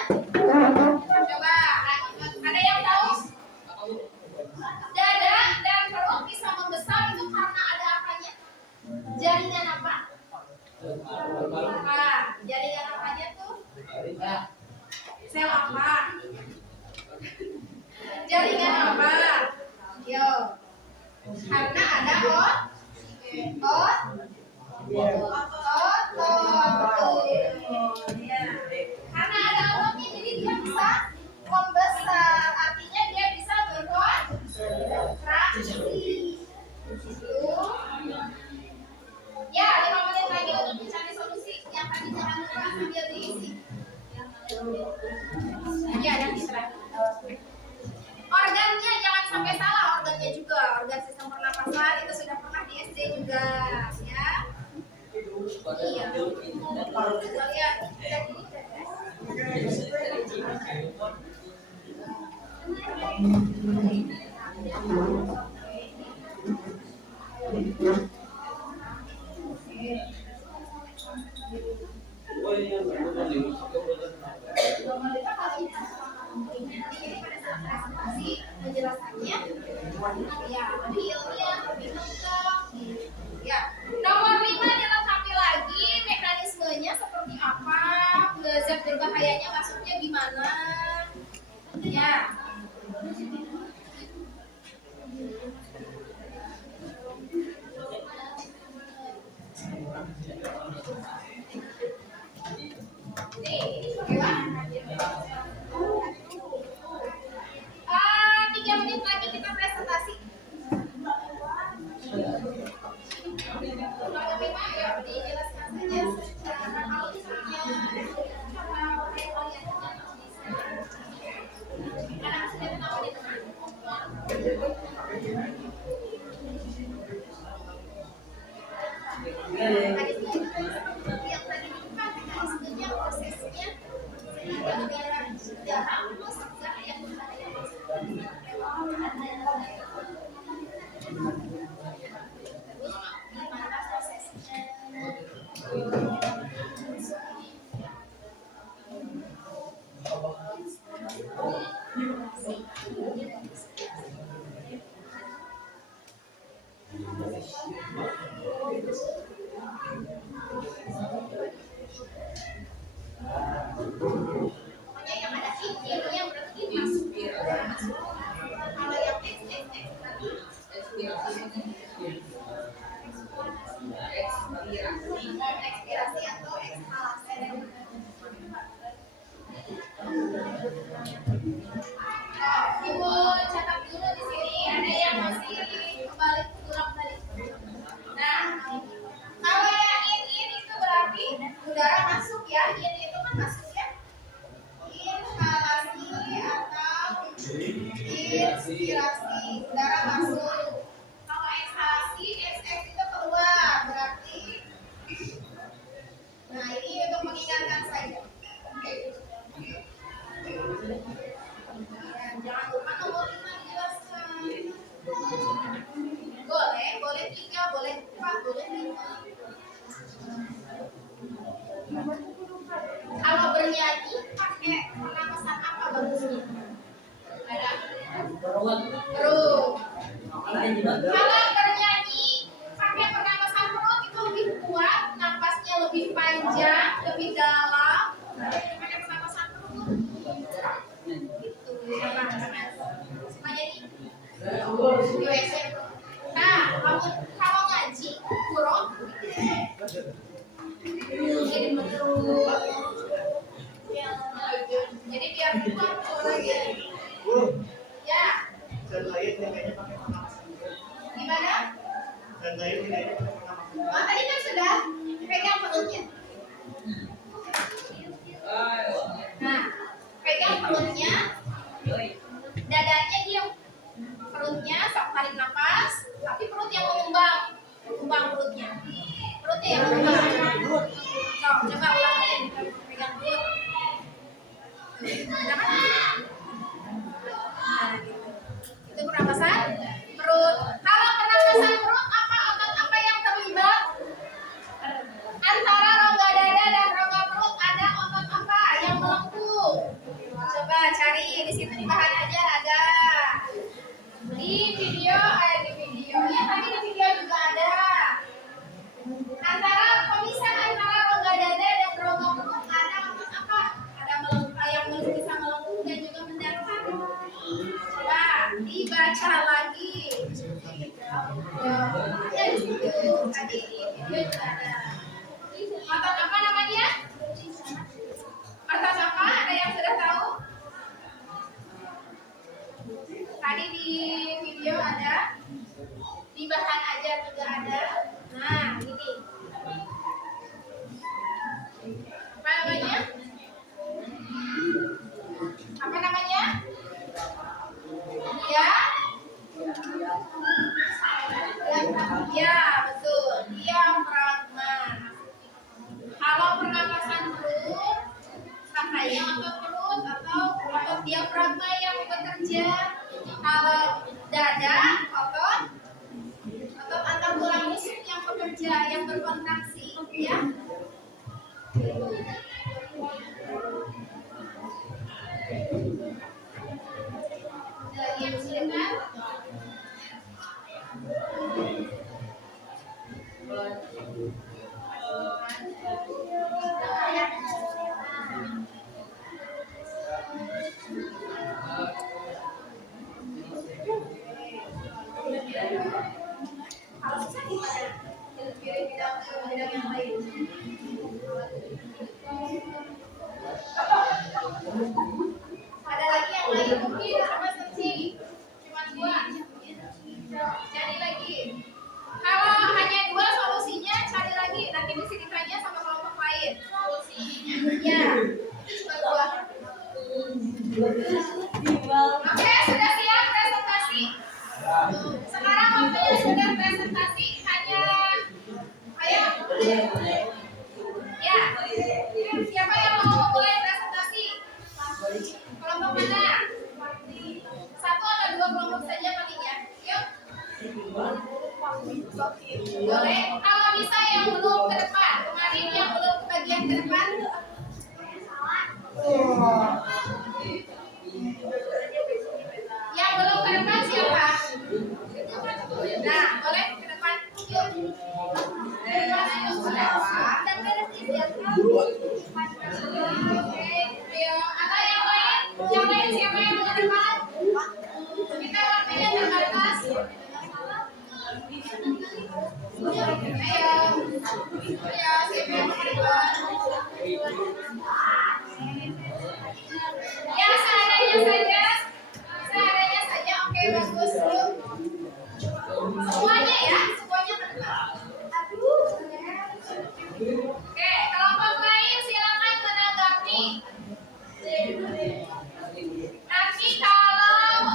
Coba, ada yang tahu? Dada dan perut bisa membesar itu karena ada apanya? Jaringan apa? Jaringan apanya tuh? Sel apa? Jaringan apa? Yo. Karena ada otot. Ya. Karena ada ototnya jadi dia bisa membesar. Artinya dia bisa berkontraksi. Ya, 5 menit lagi untuk mencari solusi. Yang tadi jangan lupa sambil diisi. Ya, dan istirahat. Organnya jangan sampai salah, organnya juga organ sistem pernapasan itu sudah pernah di SD juga, ya. Iya. Kita lihat. Penjelasannya ya lebih ilmiah, lebih lengkap. Ya, nomor 5 dilengkapi lagi mekanismenya seperti apa, zat berbahayanya masuknya gimana. Ya. Nih, ini bagaimana? 3 menit lagi kita presentasi. Nomor 5 ya dijelaskan saja secara alusnya. Anak sudah tahu di teman. Yang tadi mekanismenya, prosesnya, sehingga darah masuk zat yang berbahaya masuk. Gimana prosesnya? Pokoknya yang ada yang berarti masuk. Kalau yang ekspirasi atau ekshalasi. Ibu catat dulu di sini, ada yang masih kembali kurang tadi. Nah, kalau yang ini itu berarti udara masuk ya, ini itu kan masuk ya. Inhalasi atau inspirasi, udara masuk. Kalau ekshalasi, XX itu keluar, berarti. Nah, ini untuk mengingatkan saja. Jangan lupa nomor 5 dijelaskan. Boleh 3, boleh 4, boleh 5. Kalau bernyanyi pakai pernapasan apa bagusnya? Ada perut. Kalau bernyanyi pakai pernapasan perut itu lebih kuat, napasnya lebih panjang, lebih dalam. Pakai pernapasan perut. Itu semuanya ini. Nah, kalau ngaji kurang jadi perut. Jadi biar kuat lagi. Ya. Gimana? Oh, tadi kan sudah pegang perutnya. Nah, pegang perutnya, dadanya diam. Perutnya sok tarik nafas, tapi perut yang mengembang perutnya. Perutnya yang mengembang. Coba ulangin, pegang perut. Itu pernapasan perut. Kalau pernapasan perut, otot apa yang terlibat? Antara rongga dada dan rongga perut ada otot apa yang melengkung? Coba cari di situ di bahan ajar ada. Di video. Ya tadi di video juga ada. Antara pemisah antara rongga dada dan rongga perut ada otot apa? Ada yang bisa melengkung dan juga mendatar. Coba dibaca lagi. Ya di situ tadi di video juga ada. Otot apa namanya? Otot apa? Ada yang sudah tahu? Tadi di video ada. diafragma yang bekerja, kalau dada, otot antar tulang rusuk yang bekerja, yang berkontraksi, ya. Lagi yang silakan. Kalau susah gimana? Pilih bidang yang lain. Ada lagi yang lain mungkin apa sih? Cuma dua. Cari lagi. Kalau hanya dua solusinya cari lagi. Nanti bisa ditanya sama kelompok lain. Solusinya. Ya. Itu cuma dua. Oke, sudah siap presentasi? Sekarang waktunya sudah presentasi. Hanya ayo. Ya. Siapa yang mau mulai presentasi? Kelompok mana? Satu atau dua kelompok saja paling ya. Yuk. Boleh. Kalau bisa yang belum ke depan. Kemarin yang belum ke bagian ke depan. Yang belum ke depan siapa? Nah, boleh ke depan. Yuk. Ke depan ayo. Oke, ayo. Atau yang lain? Yang lain siapa yang mau ke depan? Kita waktunya terbatas. Ayo. Ayo, siapa yang mau ke depan? Ya, seadanya saja. Seadanya saja. Oke, bagus. Semuanya ya, semuanya ke depan. Oke, kelompok lain silakan menanggapi. Nanti kalau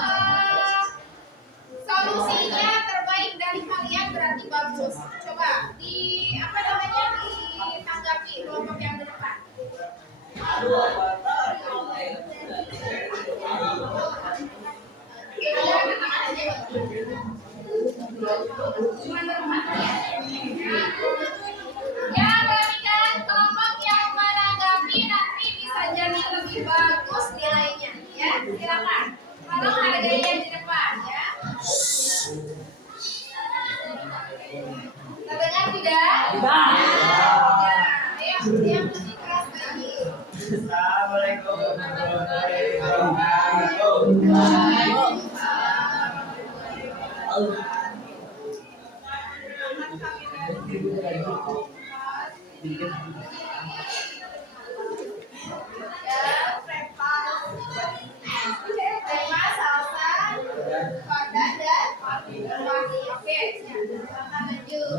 solusinya terbaik dari kalian berarti bagus. Coba ditanggapi kelompok yang di depan. Ya, perhatikan kelompok yang menanggapi nanti bisa jadi lebih bagus nilainya. Ya, silakan. Tolong hargai yang di depan ya. Terdengar tidak? Tidak. Ya, ayo yang lebih keras lagi. Assalamualaikum warahmatullahi wabarakatuh. Tema salsa, pada dan wangi. Oke, silakan lanjut.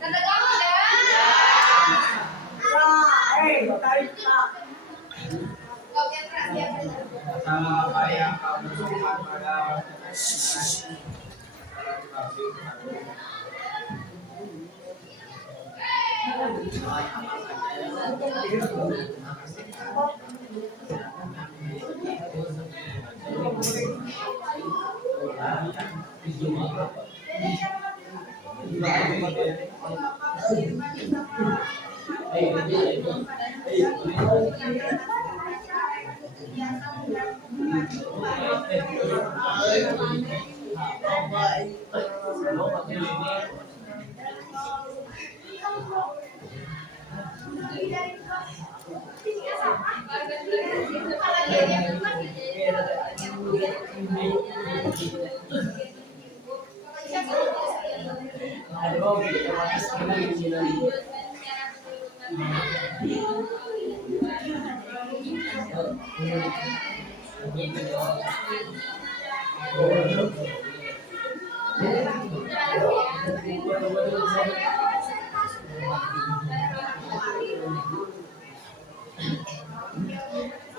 Terdengar tidak? Kau yang keras ya. Sama apa yang kamu suka pada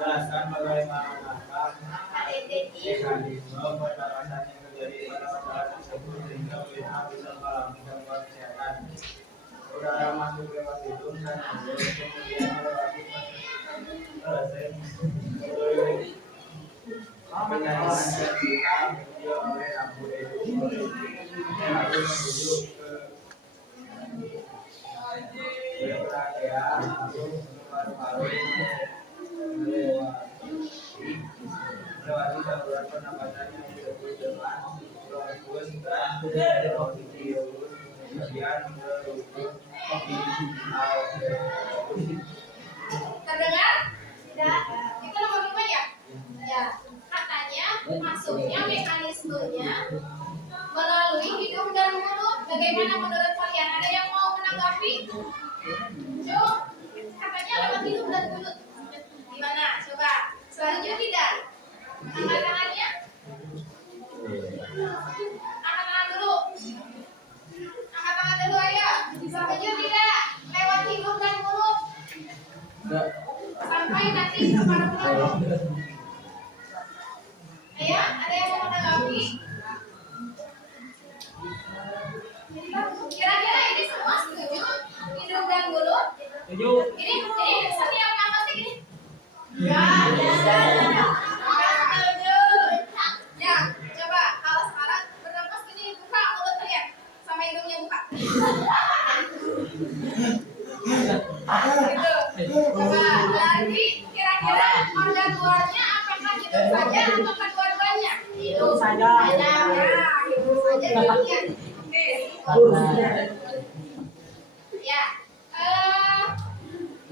jelaskan bagaimana mekanisme pernapasan yang terjadi pada pesawat tersebut sehingga WNA bisa mengalami gangguan kesehatan. Udara masuk lewat hidung dan mulut, kemudian melewati proses penyaringan vertikal dia oleh lampu hidung lalu menuju ke trachea langsung ke paru-paru melewati saluran pernapasan yang disebut dengan bronkus dan bronkiolus kemudian ke lubang alveolus. Terdengar? Tidak. Itu nomor 5 ya? Ya. Katanya masuknya mekanismenya melalui hidung dan mulut. Bagaimana menurut kalian? Ada yang mau menanggapi? Cuk, katanya lewat hidung dan mulut. Gimana? Coba. Selanjutnya tidak. Angkat tangannya. Angkat tangan dulu. Angkat tangan dulu, ayo. Selanjutnya tidak. Lewat hidung dan mulut. Sampai nanti ke paru-paru. Ayo, ada yang mau menanggapi? Kira-kira ini semua setuju? Hidung dan mulut? Ini setiap napas ini? Ya, setuju. Ya, coba kalau sekarang bernapas ini buka mulut kalian sama hidungnya buka. Gitu. Coba lagi kira-kira organ luarnya apakah hidung saja atau kedua-duanya? Hidung saja. Ya, hidung saja hidungnya. Oke. Ya.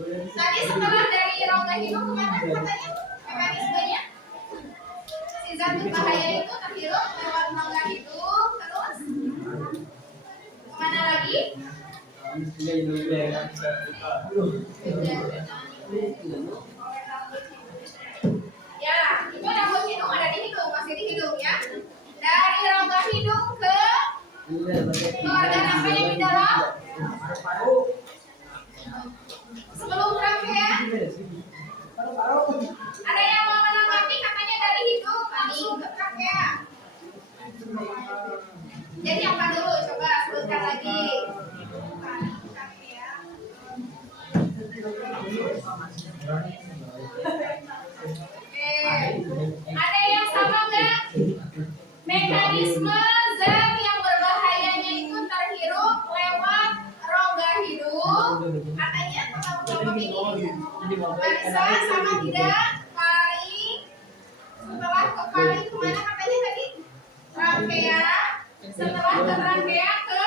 Tadi setelah dari rongga hidung kemana katanya mekanismenya? Si zat berbahaya itu terhirup lewat rongga hidung terus kemana lagi? Ya, itu rambut hidung ada di hidung, masih di hidung ya. Dari rongga hidung ke organ apa yang di dalam? Sebelum trachea. Ada yang mau menanggapi katanya dari hidung langsung ke trachea. Jadi apa dulu? Coba sebutkan lagi. Oke. Ada yang sama nggak? Mekanisme zat yang berbahayanya itu terhirup lewat rongga hidung. Katanya teman-teman ini Marisa sama tidak? Faring. Setelah ke faring kemana katanya tadi? Trachea. Setelah ke trachea ke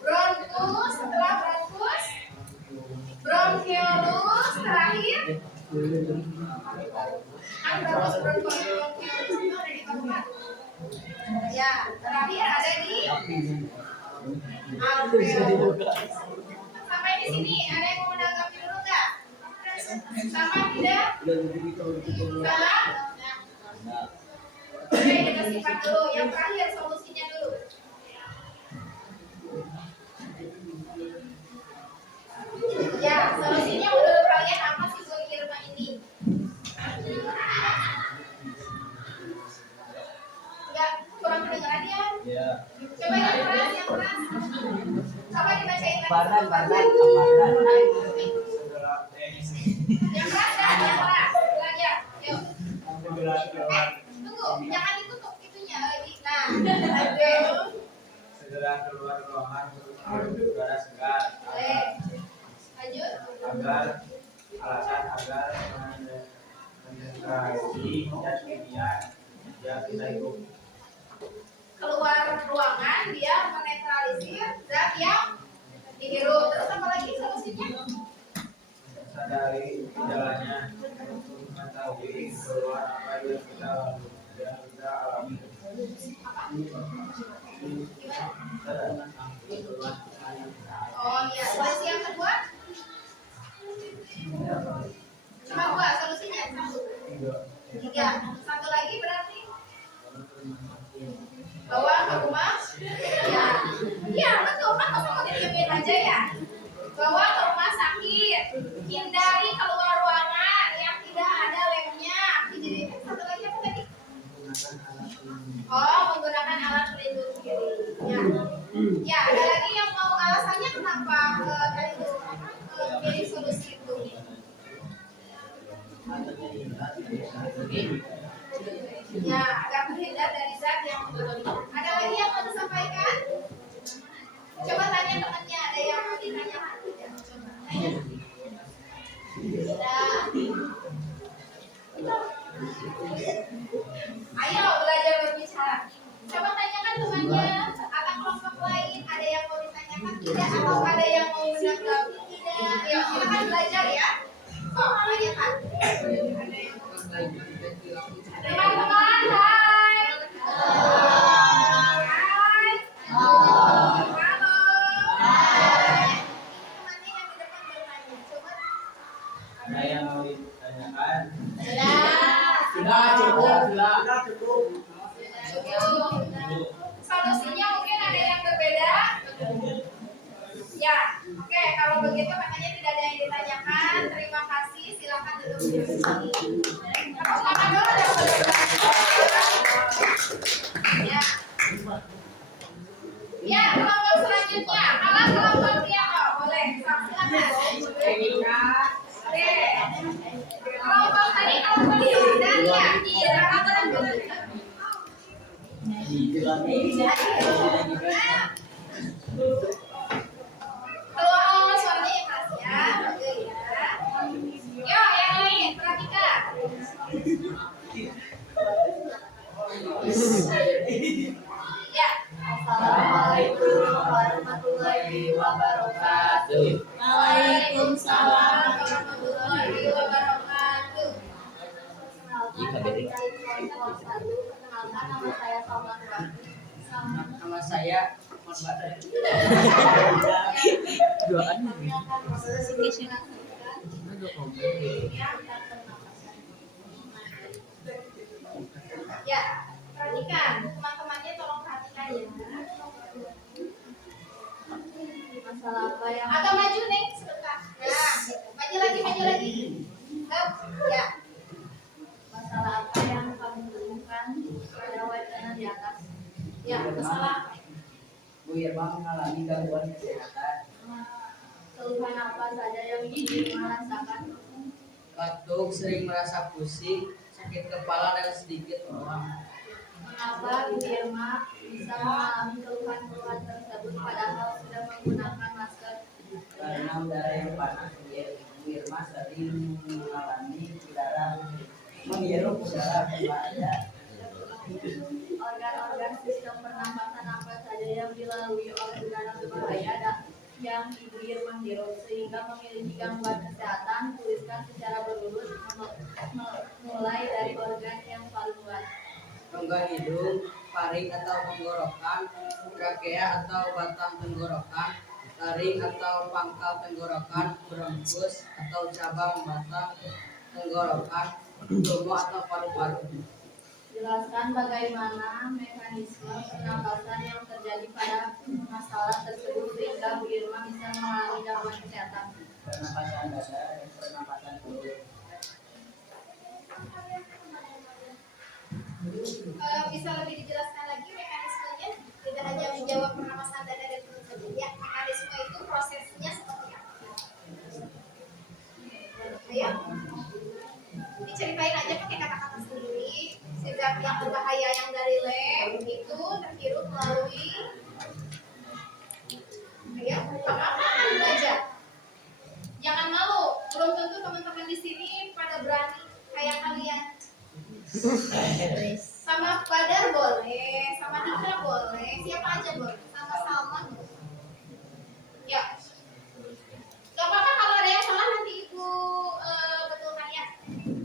bronkus. Setelah bronkus bronkiolus. Terakhir bronkus bronkiolus itu ada di paru-paru. Ya, terakhir ada di alveolus. Sampai di sini ada yang mau menanggapi dulu nggak? Sama tidak? Salah? Oke, kita simpan dulu. Yang terakhir solusinya dulu. Ya, solusinya menurut kalian apa sih buat Irma ini? Enggak, kurang kedengeran ya? Coba yang keras, yang keras. Coba dibacain lagi. Yang keras dah, yang keras. Belajar, yuk. Tunggu, jangan ditutup itunya. Nah, oke. Segera keluar ruangan untuk udara segar. Lanjut. Alasan agar mendeteksi zat kimia yang kita hidup. Keluar ruangan dia menetralisir zat yang dihirup. Terus apa lagi solusinya? Sadari gejalanya untuk mengetahui keluar apa yang kita alami. Oh iya, solusi yang kedua? Cuma 2 solusinya, 1. 3. Satu lagi berarti bawa ke rumah? Ya, iya betul kan, masa mau didiemin aja ya? Bawa ke rumah sakit, hindari keluar ruangan yang tidak ada lemnya. Jadi satu lagi apa tadi? Oh, menggunakan alat pelindung diri. Ya. Ya, ada lagi yang mau alasannya kenapa tadi itu pilih solusi itu? Ya, agar terhindar dari zat yang membahayakan. Ada lagi yang mau disampaikan? Coba tanya temannya, ada yang mau ditanyakan tidak? Coba tanya. Tidak. Ayo belajar berbicara. Coba tanyakan temannya atau kelompok lain, ada yang mau ditanyakan tidak atau ada yang mau menanggapi tidak? Ya, silakan belajar ya. So, tanyakan. Teman-teman, hai. Hai. Halo. Hai. Temannya yang di depan bertanya. Coba. Ada yang mau ditanyakan? Sudah. Sudah cukup. Solusinya mungkin ada yang berbeda. Ya, oke. Kalau begitu katanya tidak ada yang ditanyakan. Terima kasih. Silakan duduk di sini. Tepuk tangan dulu dong. Ya. Ya, kelompok selanjutnya. Kalau kelompok Tiano, boleh. Silakan. Oke. Kelompok tadi kelompok Jordan ya. Iya. Keluar suaranya yang keras ya. Oke ya. Yo, yang lain perhatikan. Ya. Assalamualaikum warahmatullahi wabarakatuh. Waalaikumsalam warahmatullahi wabarakatuh. Perkenalkan nama saya Salma Tuhan. Nama saya Muhammad. Kami akan mempresentasikan Ya, perhatikan teman-temannya, tolong perhatikan ya. masalah apa yang Agak maju nih sebentar. Nah, maju lagi. Ya. masalah apa yang kamu temukan pada wacana di atas? Ya, masalah Bu Irma mengalami gangguan kesehatan, Keluhan apa saja yang Irma rasakan? batuk, sering merasa pusing, sakit kepala dan sedikit mual. Mengapa Bu Irma bisa mengalami keluhan-keluhan tersebut padahal sudah menggunakan masker? Karena udara yang panas, Bu Irma sering mengalami menghirup udara berbahaya. Organ-organ sistem pernapasan apa saja yang dilalui oleh udara berbahaya yang Ibu Irma hirup sehingga memiliki gangguan kesehatan? Tuliskan secara berurut mulai dari organ yang paling luas. Rongga hidung, faring atau tenggorokan, trakea atau batang tenggorokan, taring atau pangkal tenggorokan, bronkus atau cabang batang tenggorokan, pulmo atau paru-paru. Jelaskan bagaimana mekanisme pernapasan yang terjadi pada masalah tersebut sehingga Bu Irma bisa mengalami gangguan kesehatan. Pernapasan dasar dan pernapasan perut. bisa lebih dijelaskan lagi mekanismenya, tidak hanya menjawab pernapasan dada dan perut saja. Ya, mekanisme itu prosesnya seperti apa? Ayo, diceritain aja pakai kata-kata sendiri. Zat yang berbahaya yang dari lab itu terhirup melalui, ayo, apa belajar. Jangan malu, belum tentu teman-teman di sini pada berani kayak kalian. Sama Badar boleh, sama Dika boleh, siapa aja boleh, sama Salman boleh. Ya, gak apa-apa kalau ada yang salah nanti ibu betulkan ya.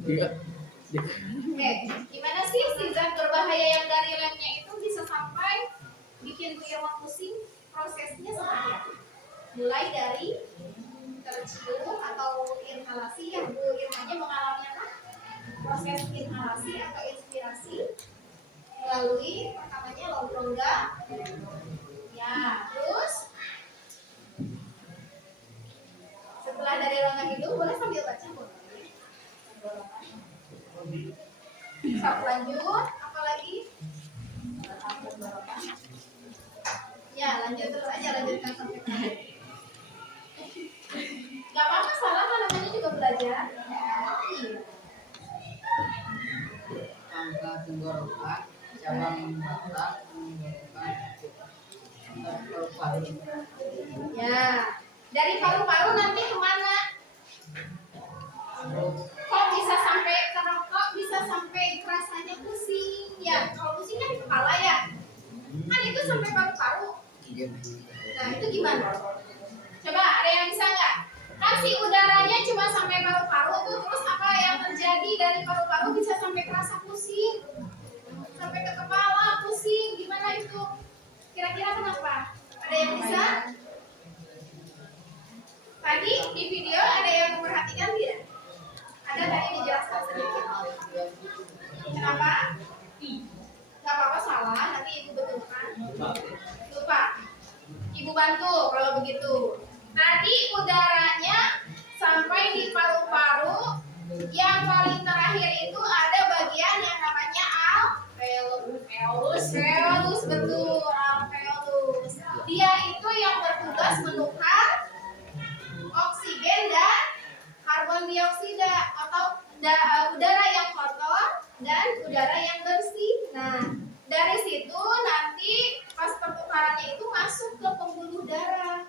Oke, gimana sih si zat berbahaya yang dari lemnya itu bisa sampai bikin Bu Irma pusing? Prosesnya seperti apa? Mulai dari tercium atau inhalasi yang Bu Irmanya mengalami apa? Proses inhalasi atau inspirasi melalui pertamanya rongga. Ya, terus setelah dari rongga hidung boleh sambil baca boleh. Lanjut, apa lagi? lanjut terus aja, lanjutkan sampai terakhir. Gak apa-apa, salah kan, namanya juga belajar. Iya. Angka tenggorokan, cabang mata, tenggorokan, paru-paru. Ya, dari paru-paru nanti kemana? Kok bisa sampai kok bisa sampai rasanya pusing? Ya, kalau pusing kan di kepala ya. Kan itu sampai paru-paru. Nah, itu gimana? Coba ada yang bisa nggak? Kan si udaranya cuma sampai paru-paru tuh, terus apa yang terjadi dari paru-paru bisa sampai kerasa pusing? Sampai ke kepala pusing, gimana itu? Kira-kira kenapa? Ada yang bisa? Tadi di video ada yang memperhatikan tidak? Ada tadi dijelaskan sedikit. Kenapa? Gak apa-apa salah, nanti ibu betulkan. Lupa. Ibu bantu kalau begitu. Tadi udaranya sampai di paru-paru. Yang paling terakhir itu ada bagian yang namanya alveolus, betul, alveolus. Dia itu yang bertugas menukar oksigen dan karbon dioksida atau udara yang kotor dan udara yang bersih. Nah, dari situ nanti pas pertukarannya itu masuk ke pembuluh darah,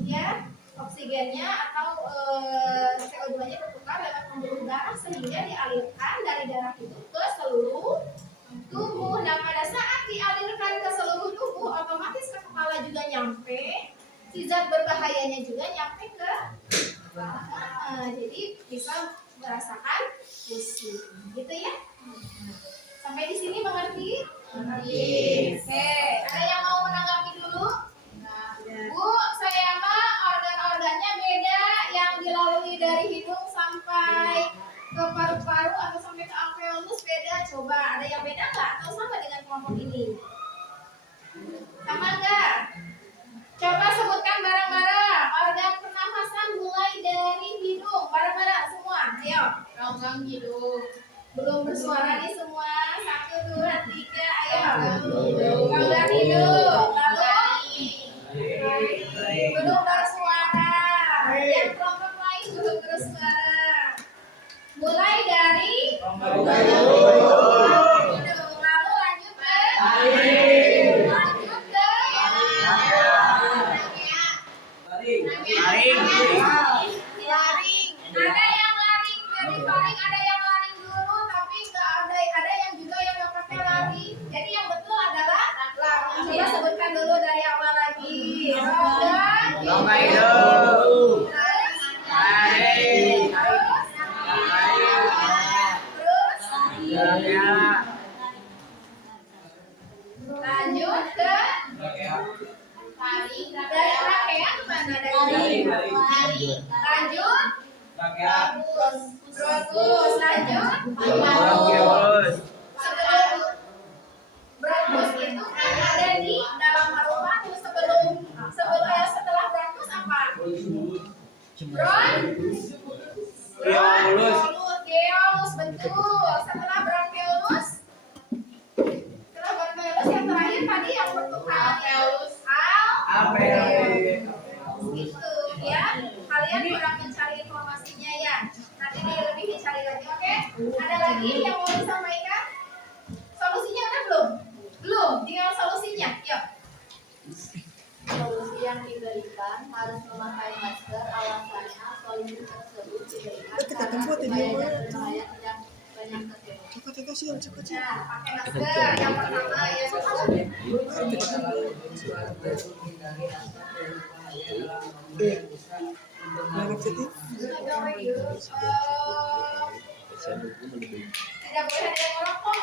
ya, oksigennya atau CO2-nya bertukar lewat pembuluh darah sehingga dialirkan dari darah itu ke seluruh tubuh. Nah, pada saat dialirkan ke seluruh tubuh, otomatis ke kepala juga nyampe, si zat berbahayanya juga nyampe ke jadi bisa merasakan pusing, gitu ya. Sampai di sini mengerti? Mengerti. Oke, ada yang mau menanggapi dulu? Bu, saya mah organ-organnya beda, yang dilalui dari hidung sampai ke paru-paru atau sampai ke alveolus beda. Coba ada yang beda nggak? Atau sama dengan kelompok ini? Sama nggak? Coba sebutkan bareng-bareng. Organ pernafasan mulai dari hidung. Bareng-bareng semua. Ayo. Rongga hidung. Belum bersuara nih semua. 1, 2, 3. Ayo. Rongga hidung. Lalu belum bersuara. Yang kelompok lain belum bersuara. Mulai dari hidung. Lalu lanjut ke laring. Ada yang laring dari faring, ada yang laring dulu, tapi nggak ada yang juga yang nggak pakai laring. Jadi yang betul adalah laring. Coba sebutkan dulu dari awal lagi. Rongga hidung. Laring. Terus lanjut ke taring. Dari trakea kemana? Dari lanjut bronkus. Lanjut sebelum bronkus itu kan ada di dalam paru-paru. Setelah bronkus apa? Bronkeolus, betul. Setelah bronkeolus yang terakhir tadi yang bertukar alveolus. Gitu ya. Kalian kurang mencari informasinya ya. Nanti lebih dicari lagi, oke? Ada lagi yang mau disampaikan? Solusinya ada belum? Belum. Tinggal solusinya. Yuk. Solusi yang diberikan harus memakai masker. Alasannya solusi tersebut diberikan karena supaya zat berbahaya tidak banyak terjadi. Nah, pakai masker. Yang pertama ya. Tidak boleh ada yang merokok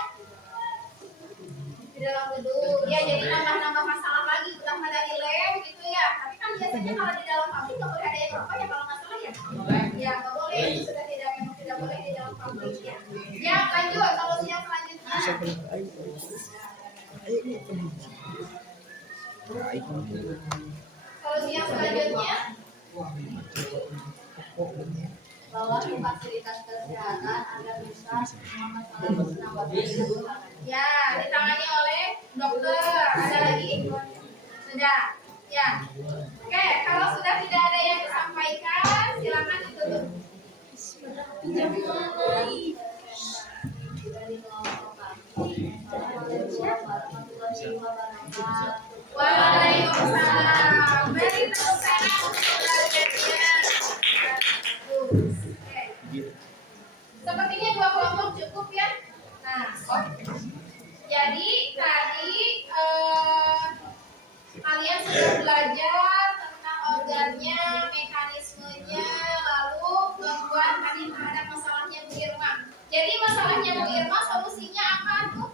di dalam gedung. Ya, jadi nambah masalah lagi, utama dari lem gitu ya. Tapi kan biasanya kalau di dalam pabrik nggak boleh ada yang merokok ya, kalau nggak salah ya. Ya, nggak boleh. Itu sudah memang tidak boleh di dalam pabrik ya. Ya, lanjut. Solusi yang selanjutnya. Solusi yang selanjutnya. Bawa ke fasilitas kesehatan agar bisa menangani Ya, ditangani oleh dokter. Ada lagi? Sudah. Ya. Oke, kalau sudah tidak ada yang disampaikan, silakan ditutup. Waalaikumsalam. Beri tepuk tangan untuk keluarganya. Oke. Sepertinya 2 kelompok cukup ya. Nah, jadi tadi kalian sudah belajar tentang organnya, mekanismenya, lalu gangguan tadi terhadap masalahnya Bu Irma. Jadi masalahnya Bu Irma solusinya apa tuh?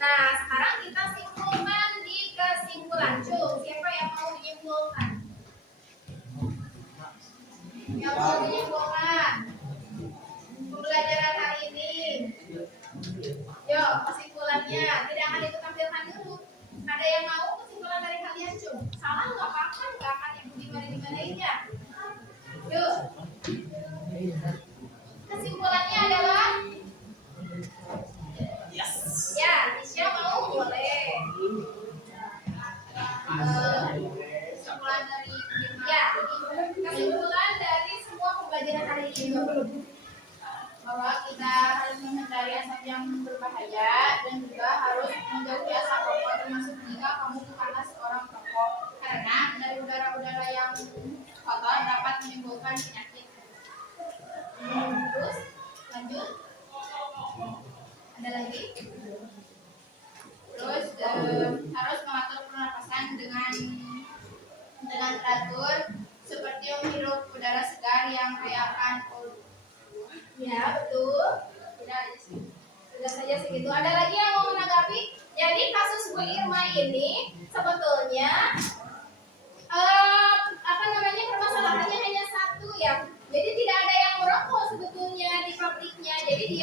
Nah, sekarang kita simpulkan di kesimpulan. Siapa yang mau menyimpulkan? Yang mau menyimpulkan pembelajaran hari ini? Yuk, kesimpulannya. Tidak akan ditampilkan dulu. Ada yang mau kesimpulan dari kalian, Cung? Salah nggak apa-apa, nggak akan ibu gimana-gimanain ya. Yuk. Kesimpulannya adalah Yes. ya, Isya mau boleh. Kesimpulan dari ya, kesimpulan dari semua pembelajaran hari ini bahwa kita harus menghindari asap yang berbahaya dan juga harus menjauhi asap rokok, termasuk jika kamu bukanlah seorang perokok, karena dari udara-udara yang kotor dapat menimbulkan penyakit. Terus lanjut, ada lagi? Terus harus mengatur pernapasan dengan teratur, seperti menghirup udara segar yang kaya akan ya, betul. Sudah saja segitu. Ada lagi yang mau menanggapi? Jadi kasus Bu Irma ini sebetulnya permasalahannya hanya satu ya. Jadi tidak ada yang merokok sebetulnya di pabriknya. Jadi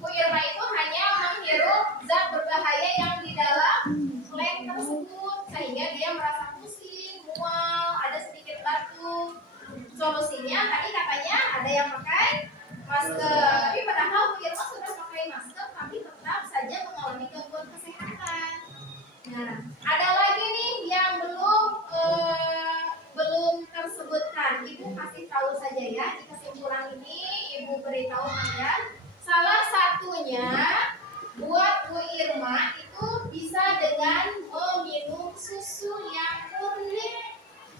Bu Irma itu hanya menghirup zat berbahaya yang di dalam lem tersebut sehingga dia merasa pusing, mual, ada sedikit batuk. Solusinya tadi katanya ada yang pakai masker, tapi padahal Bu Irma sudah pakai masker tapi tetap saja mengalami gangguan kesehatan. Nah, ada lagi nih yang belum tersebutkan. Ibu kasih tahu saja ya di kesimpulan ini. Ibu beritahu kalian salah satunya buat Bu Irma itu bisa dengan meminum susu yang murni.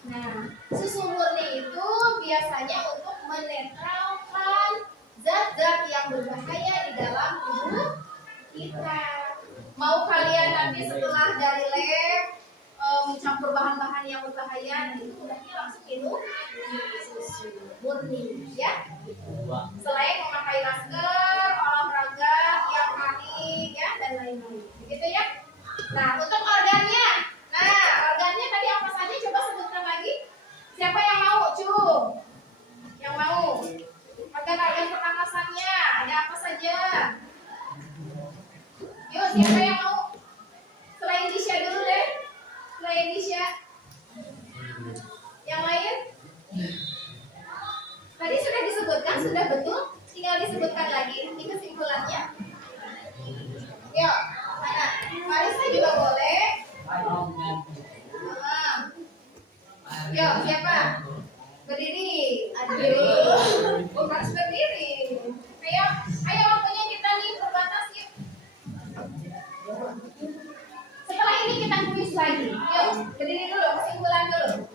Nah, susu murni itu biasanya untuk menetralkan zat-zat yang berbahaya di dalam tubuh kita. Mau kalian nanti setelah dari lab mencampur bahan-bahan yang berbahaya, itu mudahnya langsung minum susu murni, ya. Selain memakai masker, olahraga yang hari, ya, dan lain-lain, begitu ya. Nah, untuk organnya tadi apa saja? Coba sebutkan lagi. Siapa yang mau, Cung? Yang mau? Organ-organ pernapasannya ada apa saja? Yuk, siapa yang mau? Selain Disha dulu deh. Selain Disha. Yang lain? Tadi sudah disebutkan, sudah betul. Tinggal disebutkan lagi di kesimpulannya. Yuk, mana? Marisa juga boleh. Yuk, siapa? Berdiri. Aduh, harus berdiri. Ayo waktunya kita nih terbatas yuk. Setelah ini kita kuis lagi. Yuk, berdiri dulu, kesimpulan dulu.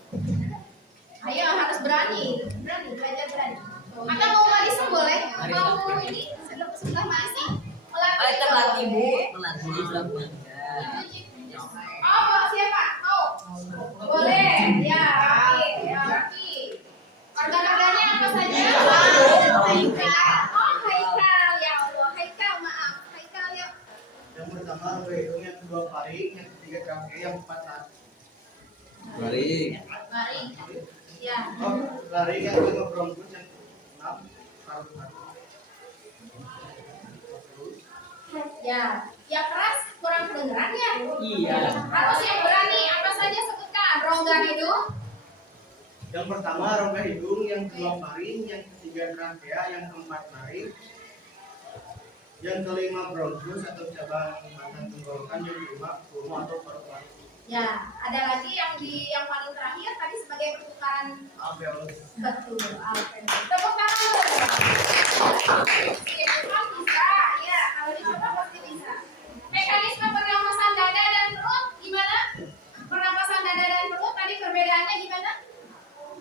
Ayo, harus berani, belajar berani. Atau mau Marisa boleh? Mau ini sebelah Marisa? Melatih Bu, melatih belakang. Oh, siapa? Mau? Boleh. Ya, Rafi. Organ-organnya apa saja? Haikal. Oh, Haikal. Ya Allah, Haikal, maaf. Haikal, yuk. Yang pertama hidung, yang kedua paring, yang ketiga kaki, yang keempat lari. Mari. Ya. Oh, lari yang kelima bronkus, yang keenam paru-paru. Ya, yang keras kurang kedengeran ya? Iya. Harus yang berani. Apa saja sebutkan? Rongga hidung. Yang pertama rongga hidung, yang kedua paring, yang ketiga trakea, yang keempat naring, yang kelima bronkus atau cabang batang tenggorokan, yang kelima pulmo atau paru-paru. Ya, ada lagi yang paling terakhir tadi sebagai pertukaran. Betul, alveolus. Tepuk tangan. Kan bisa, ya. Kalau dicoba pasti bisa. Mekanisme pernapasan dada dan perut gimana? Pernapasan dada dan perut tadi perbedaannya gimana?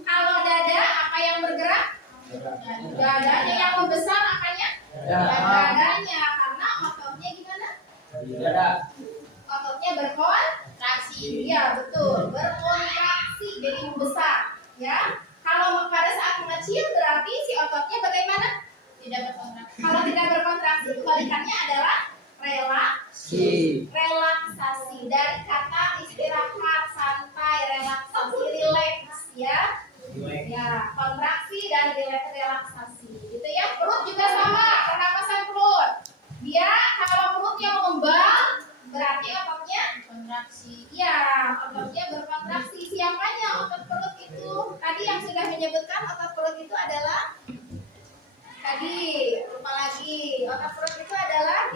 Kalau dada apa yang bergerak? Dadanya. Yang membesar apanya? Dadanya. Karena ototnya gimana? Ototnya berkontraksi. Iya, betul. Berkontraksi jadi membesar, ya. Kalau pada saat mengecil berarti si ototnya bagaimana? Tidak berkontraksi. Kalau tidak berkontraksi kebalikannya adalah relaksasi. Dari kata istirahat, santai, relaksasi, relax, ya. Ya, kontraksi dan relaksasi. Gitu ya. Perut juga sama, pernapasan perut. Dia kalau perutnya mengembang berarti ototnya kontraksi. Ya, ototnya berkontraksi. Siapanya otot perut itu? Tadi yang sudah menyebutkan otot perut itu adalah lupa lagi. Otot perut itu adalah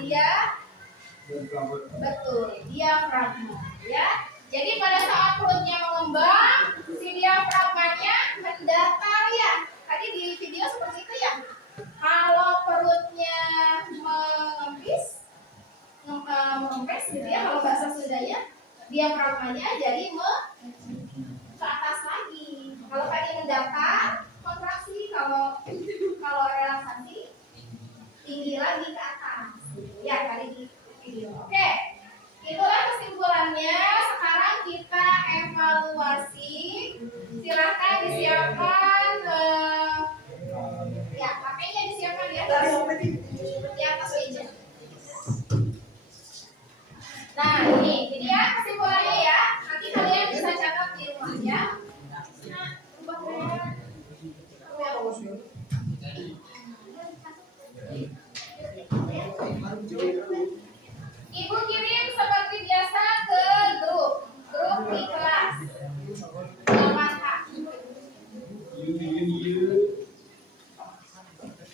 betul, diafragma, ya. Jadi pada saat perutnya mengembang, si diafragmanya mendatar, ya. Tadi di video seperti itu, ya. Kalau perutnya mengempis gitu ya, kalau bahasa Sundanya, diafragmanya jadi ke atas lagi. Kalau tadi mendatar, kontraksi. Kalau relaksasi, tinggi lagi ke atas. Ya, tadi di video. Oke, itulah kesimpulannya. Sekarang kita evaluasi. Silahkan disiapkan. Ya, HP-nya disiapkan ya. Di atas meja. Nah, ini dia kesimpulannya ya. Nanti kalian bisa catat di rumah ya. Ibu kirim seperti biasa ke grup di kelas 8H.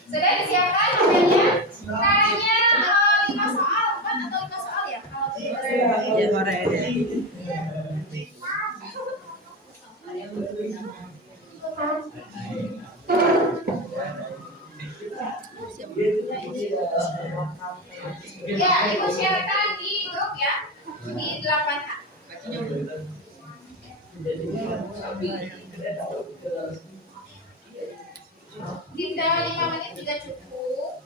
Sudah disiapkan HP-nya? Tanya 5 soal, 4 atau 5 soal ya? Kalau ya, ibu sharekan di grup ya, di 8H. Di 5 menit juga cukup.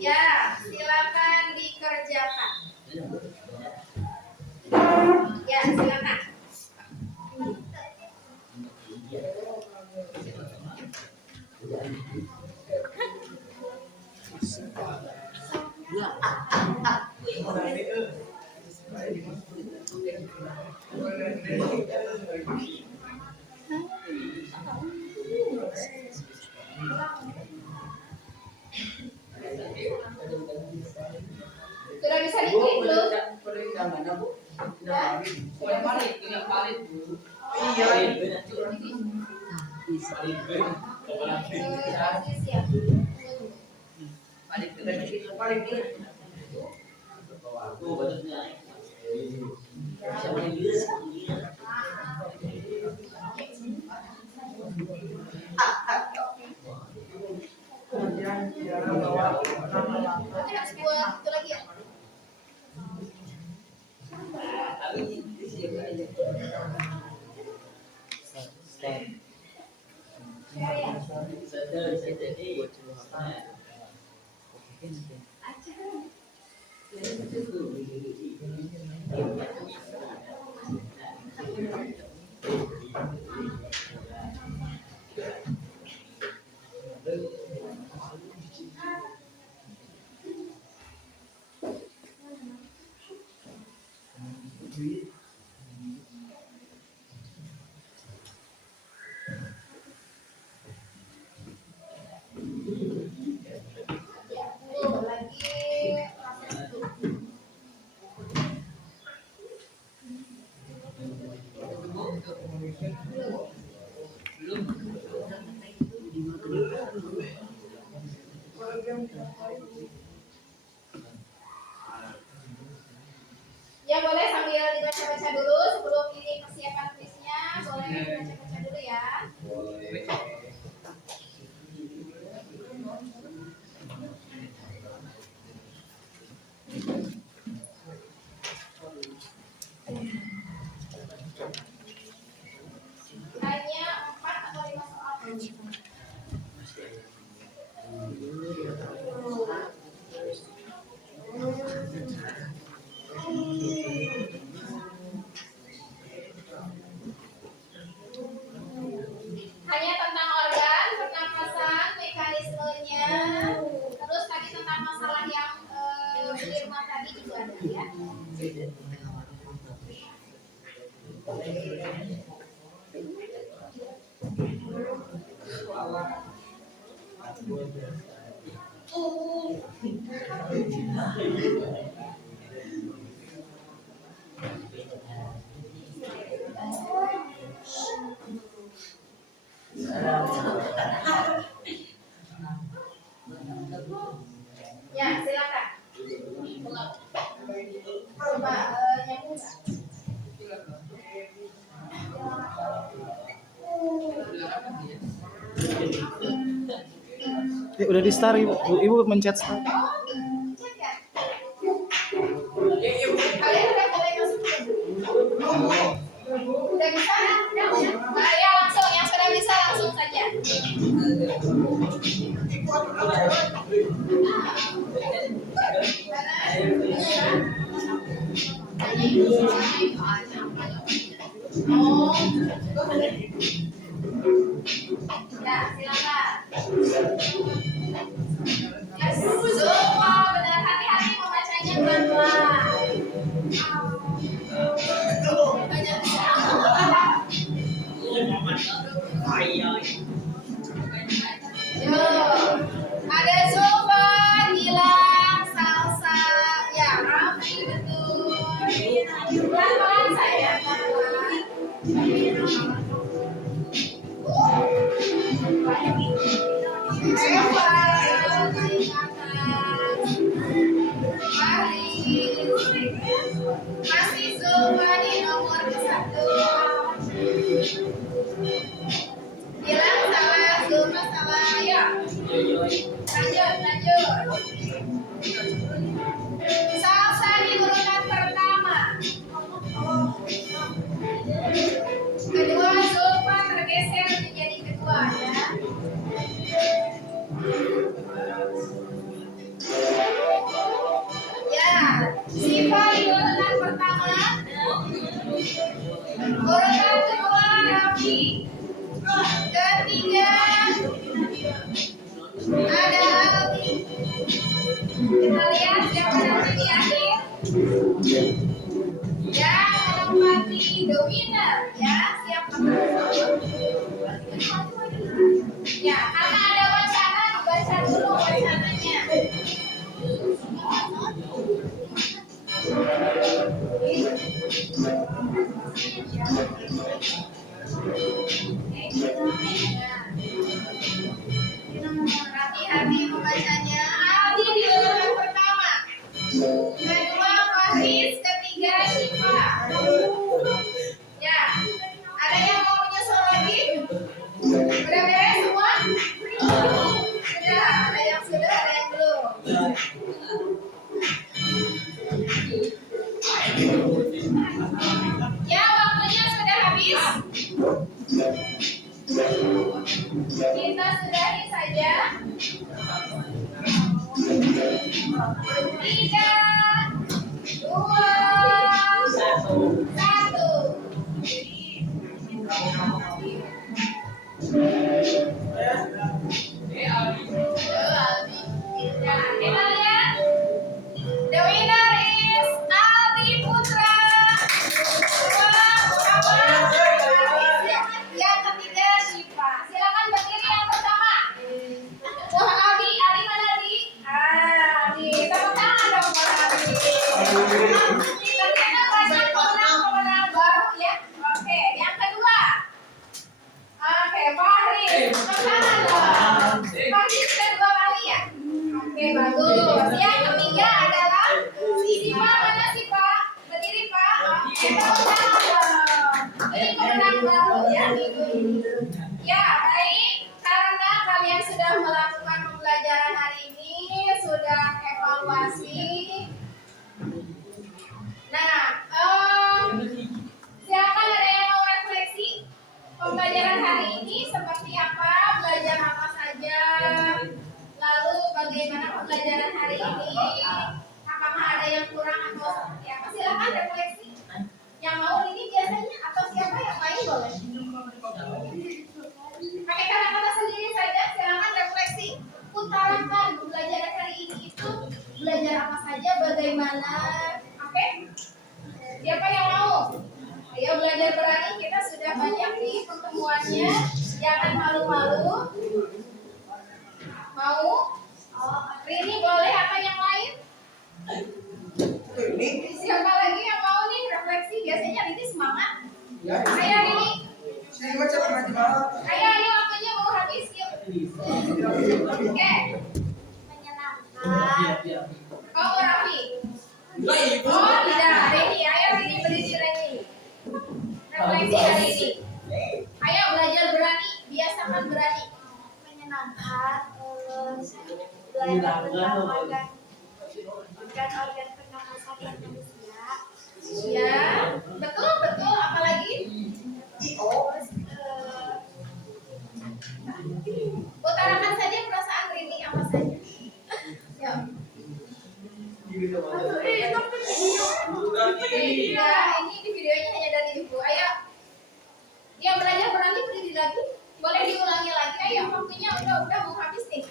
Ya, silakan dikerjakan. Ya, silakan. Sudah bisa diklik belum? Nanti harus buat itu lagi ya. baca dulu sebelum ini persiapan kuisnya. Boleh baca-baca dulu ya. Hanya 4 atau 5 soal. Hanya tentang organ, pernapasan, mekanismenya, terus tadi tentang masalah yang di rumah tadi juga ada ya. Ya, silakan. Coba nyambung nggak? Udah di start ibu, ibu mencet start. Cek ya? Kalian udah mulai masuk belum? Udah bisa? Nah, ya langsung, yang sudah bisa langsung saja. Oh. Ya, silakan. Yes, Zulfa, benar, hati-hati membacanya pelan-pelan. Banyak Yo, ada Zulfa, Gilang, Salsa, ya, Raffi, betul. Pelan-pelan saya, pelan-pelan. Eva, naik atas. Masih Zulfa di nomor 1. Bilang salah, Zulfa salah, ya. Lanjut. Salsa di urutan pertama. Kedua, Zulfa tergeser menjadi kedua, ya. Ya, Siva di urutan pertama. Urutan kedua, Raffi. Ketiga, ada Aldi. Kita lihat siapa nanti di akhir. Yang menempati the winner, ya. Siap ya, karena ada wacana, dibaca dulu wacananya. Hati-hati membacanya. Aldi di urutan pertama. Kedua Faris, ketiga Syifa. Ya, ada yang mau menyusul lagi? Udah beres semua? Sudah, ada yang sudah, ada yang belum. Ya, waktunya sudah habis. Kita sudahi saja. 3, 2, 1. Ya, kita lihat. The winner is Aldi Putra. Yang ketiga Syifa. Silakan berdiri yang pertama. Wah, Aldi mana Aldi? Aldi, tepuk tangan dong buat Aldi. Ternyata banyak pemenang baru ya. Oke, yang kedua. Oke, Fahri, tepuk tangan dong. Fahri sudah 2 kali ya. Oke, bagus. Yang ketiga adalah Syifa. Mana Syifa? Berdiri Pak. Oke, tepuk tangan. evaluasi. Nah, silakan ada yang mau refleksi pembelajaran hari ini seperti apa, belajar apa saja, lalu bagaimana pembelajaran hari ini, apakah ada yang kurang atau seperti apa? Silakan refleksi. Yang mau ini biasanya atau siapa yang lain boleh? Pakai kata-kata sendiri saja, silakan refleksi. Utarakan pembelajaran hari ini itu belajar apa saja, bagaimana, oke? Siapa yang mau? Ayo belajar berani, kita sudah banyak nih pertemuannya. Jangan malu-malu. Mau? Rini boleh atau yang lain? Siapa lagi yang mau nih refleksi? Biasanya Rini semangat. Ayo Rini. Ayo ini waktunya mau habis yuk. Oke. Menyenangkan. Kamu Raffi. Oh tidak, Rini. Ayo Rini berdiri Rini. Refleksi hari ini. Ayo belajar berani, biasakan berani. Menyenangkan. Terus belajar tentang organ pernapasan manusia. Ya, betul betul. Apalagi? Terus Utarakan saja perasaan Rini apa saja. Ya. Iya, ini di videonya hanya dari ibu. Ayo, yang belajar berani berdiri lagi. Boleh diulangi lagi. Ayo, waktunya udah mau habis nih.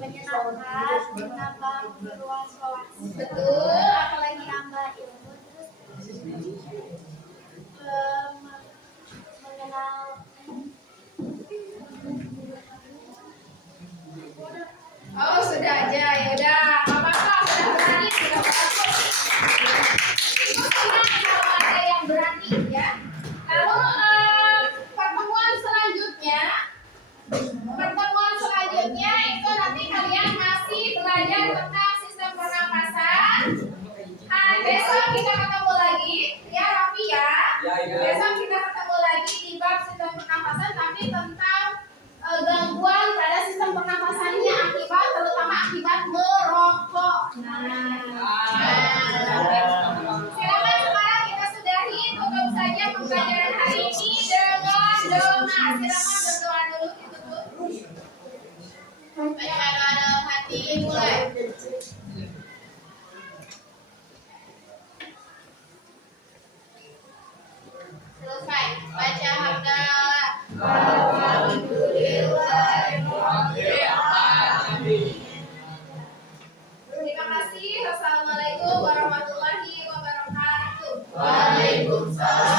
menyenangkan, menambah luas wawasan, Betul. Apalagi? menambah ilmu, terus mengenal Oh, sudah aja. Ya udah, nggak apa-apa. Sudah berani, sudah bagus. Itu senang kalau ada yang berani ya. Lalu pertemuan selanjutnya itu nanti kalian masih belajar tentang sistem pernapasan. Besok kita ketemu lagi ya Raffi ya. Besok kita ketemu lagi di bab sistem pernapasan tapi tentang gangguan pada sistem pernapasannya akibat terutama akibat merokok. Silakan sekarang kita sudahi, tutup saja pembelajaran hari ini dengan doa. Silakan berdoa dulu ditutup. Ayo dalam hati mulai. Selesai. Baca hamdalah. Terima kasih. Wassalamualaikum warahmatullahi wabarakatuh. Waalaikumsalam.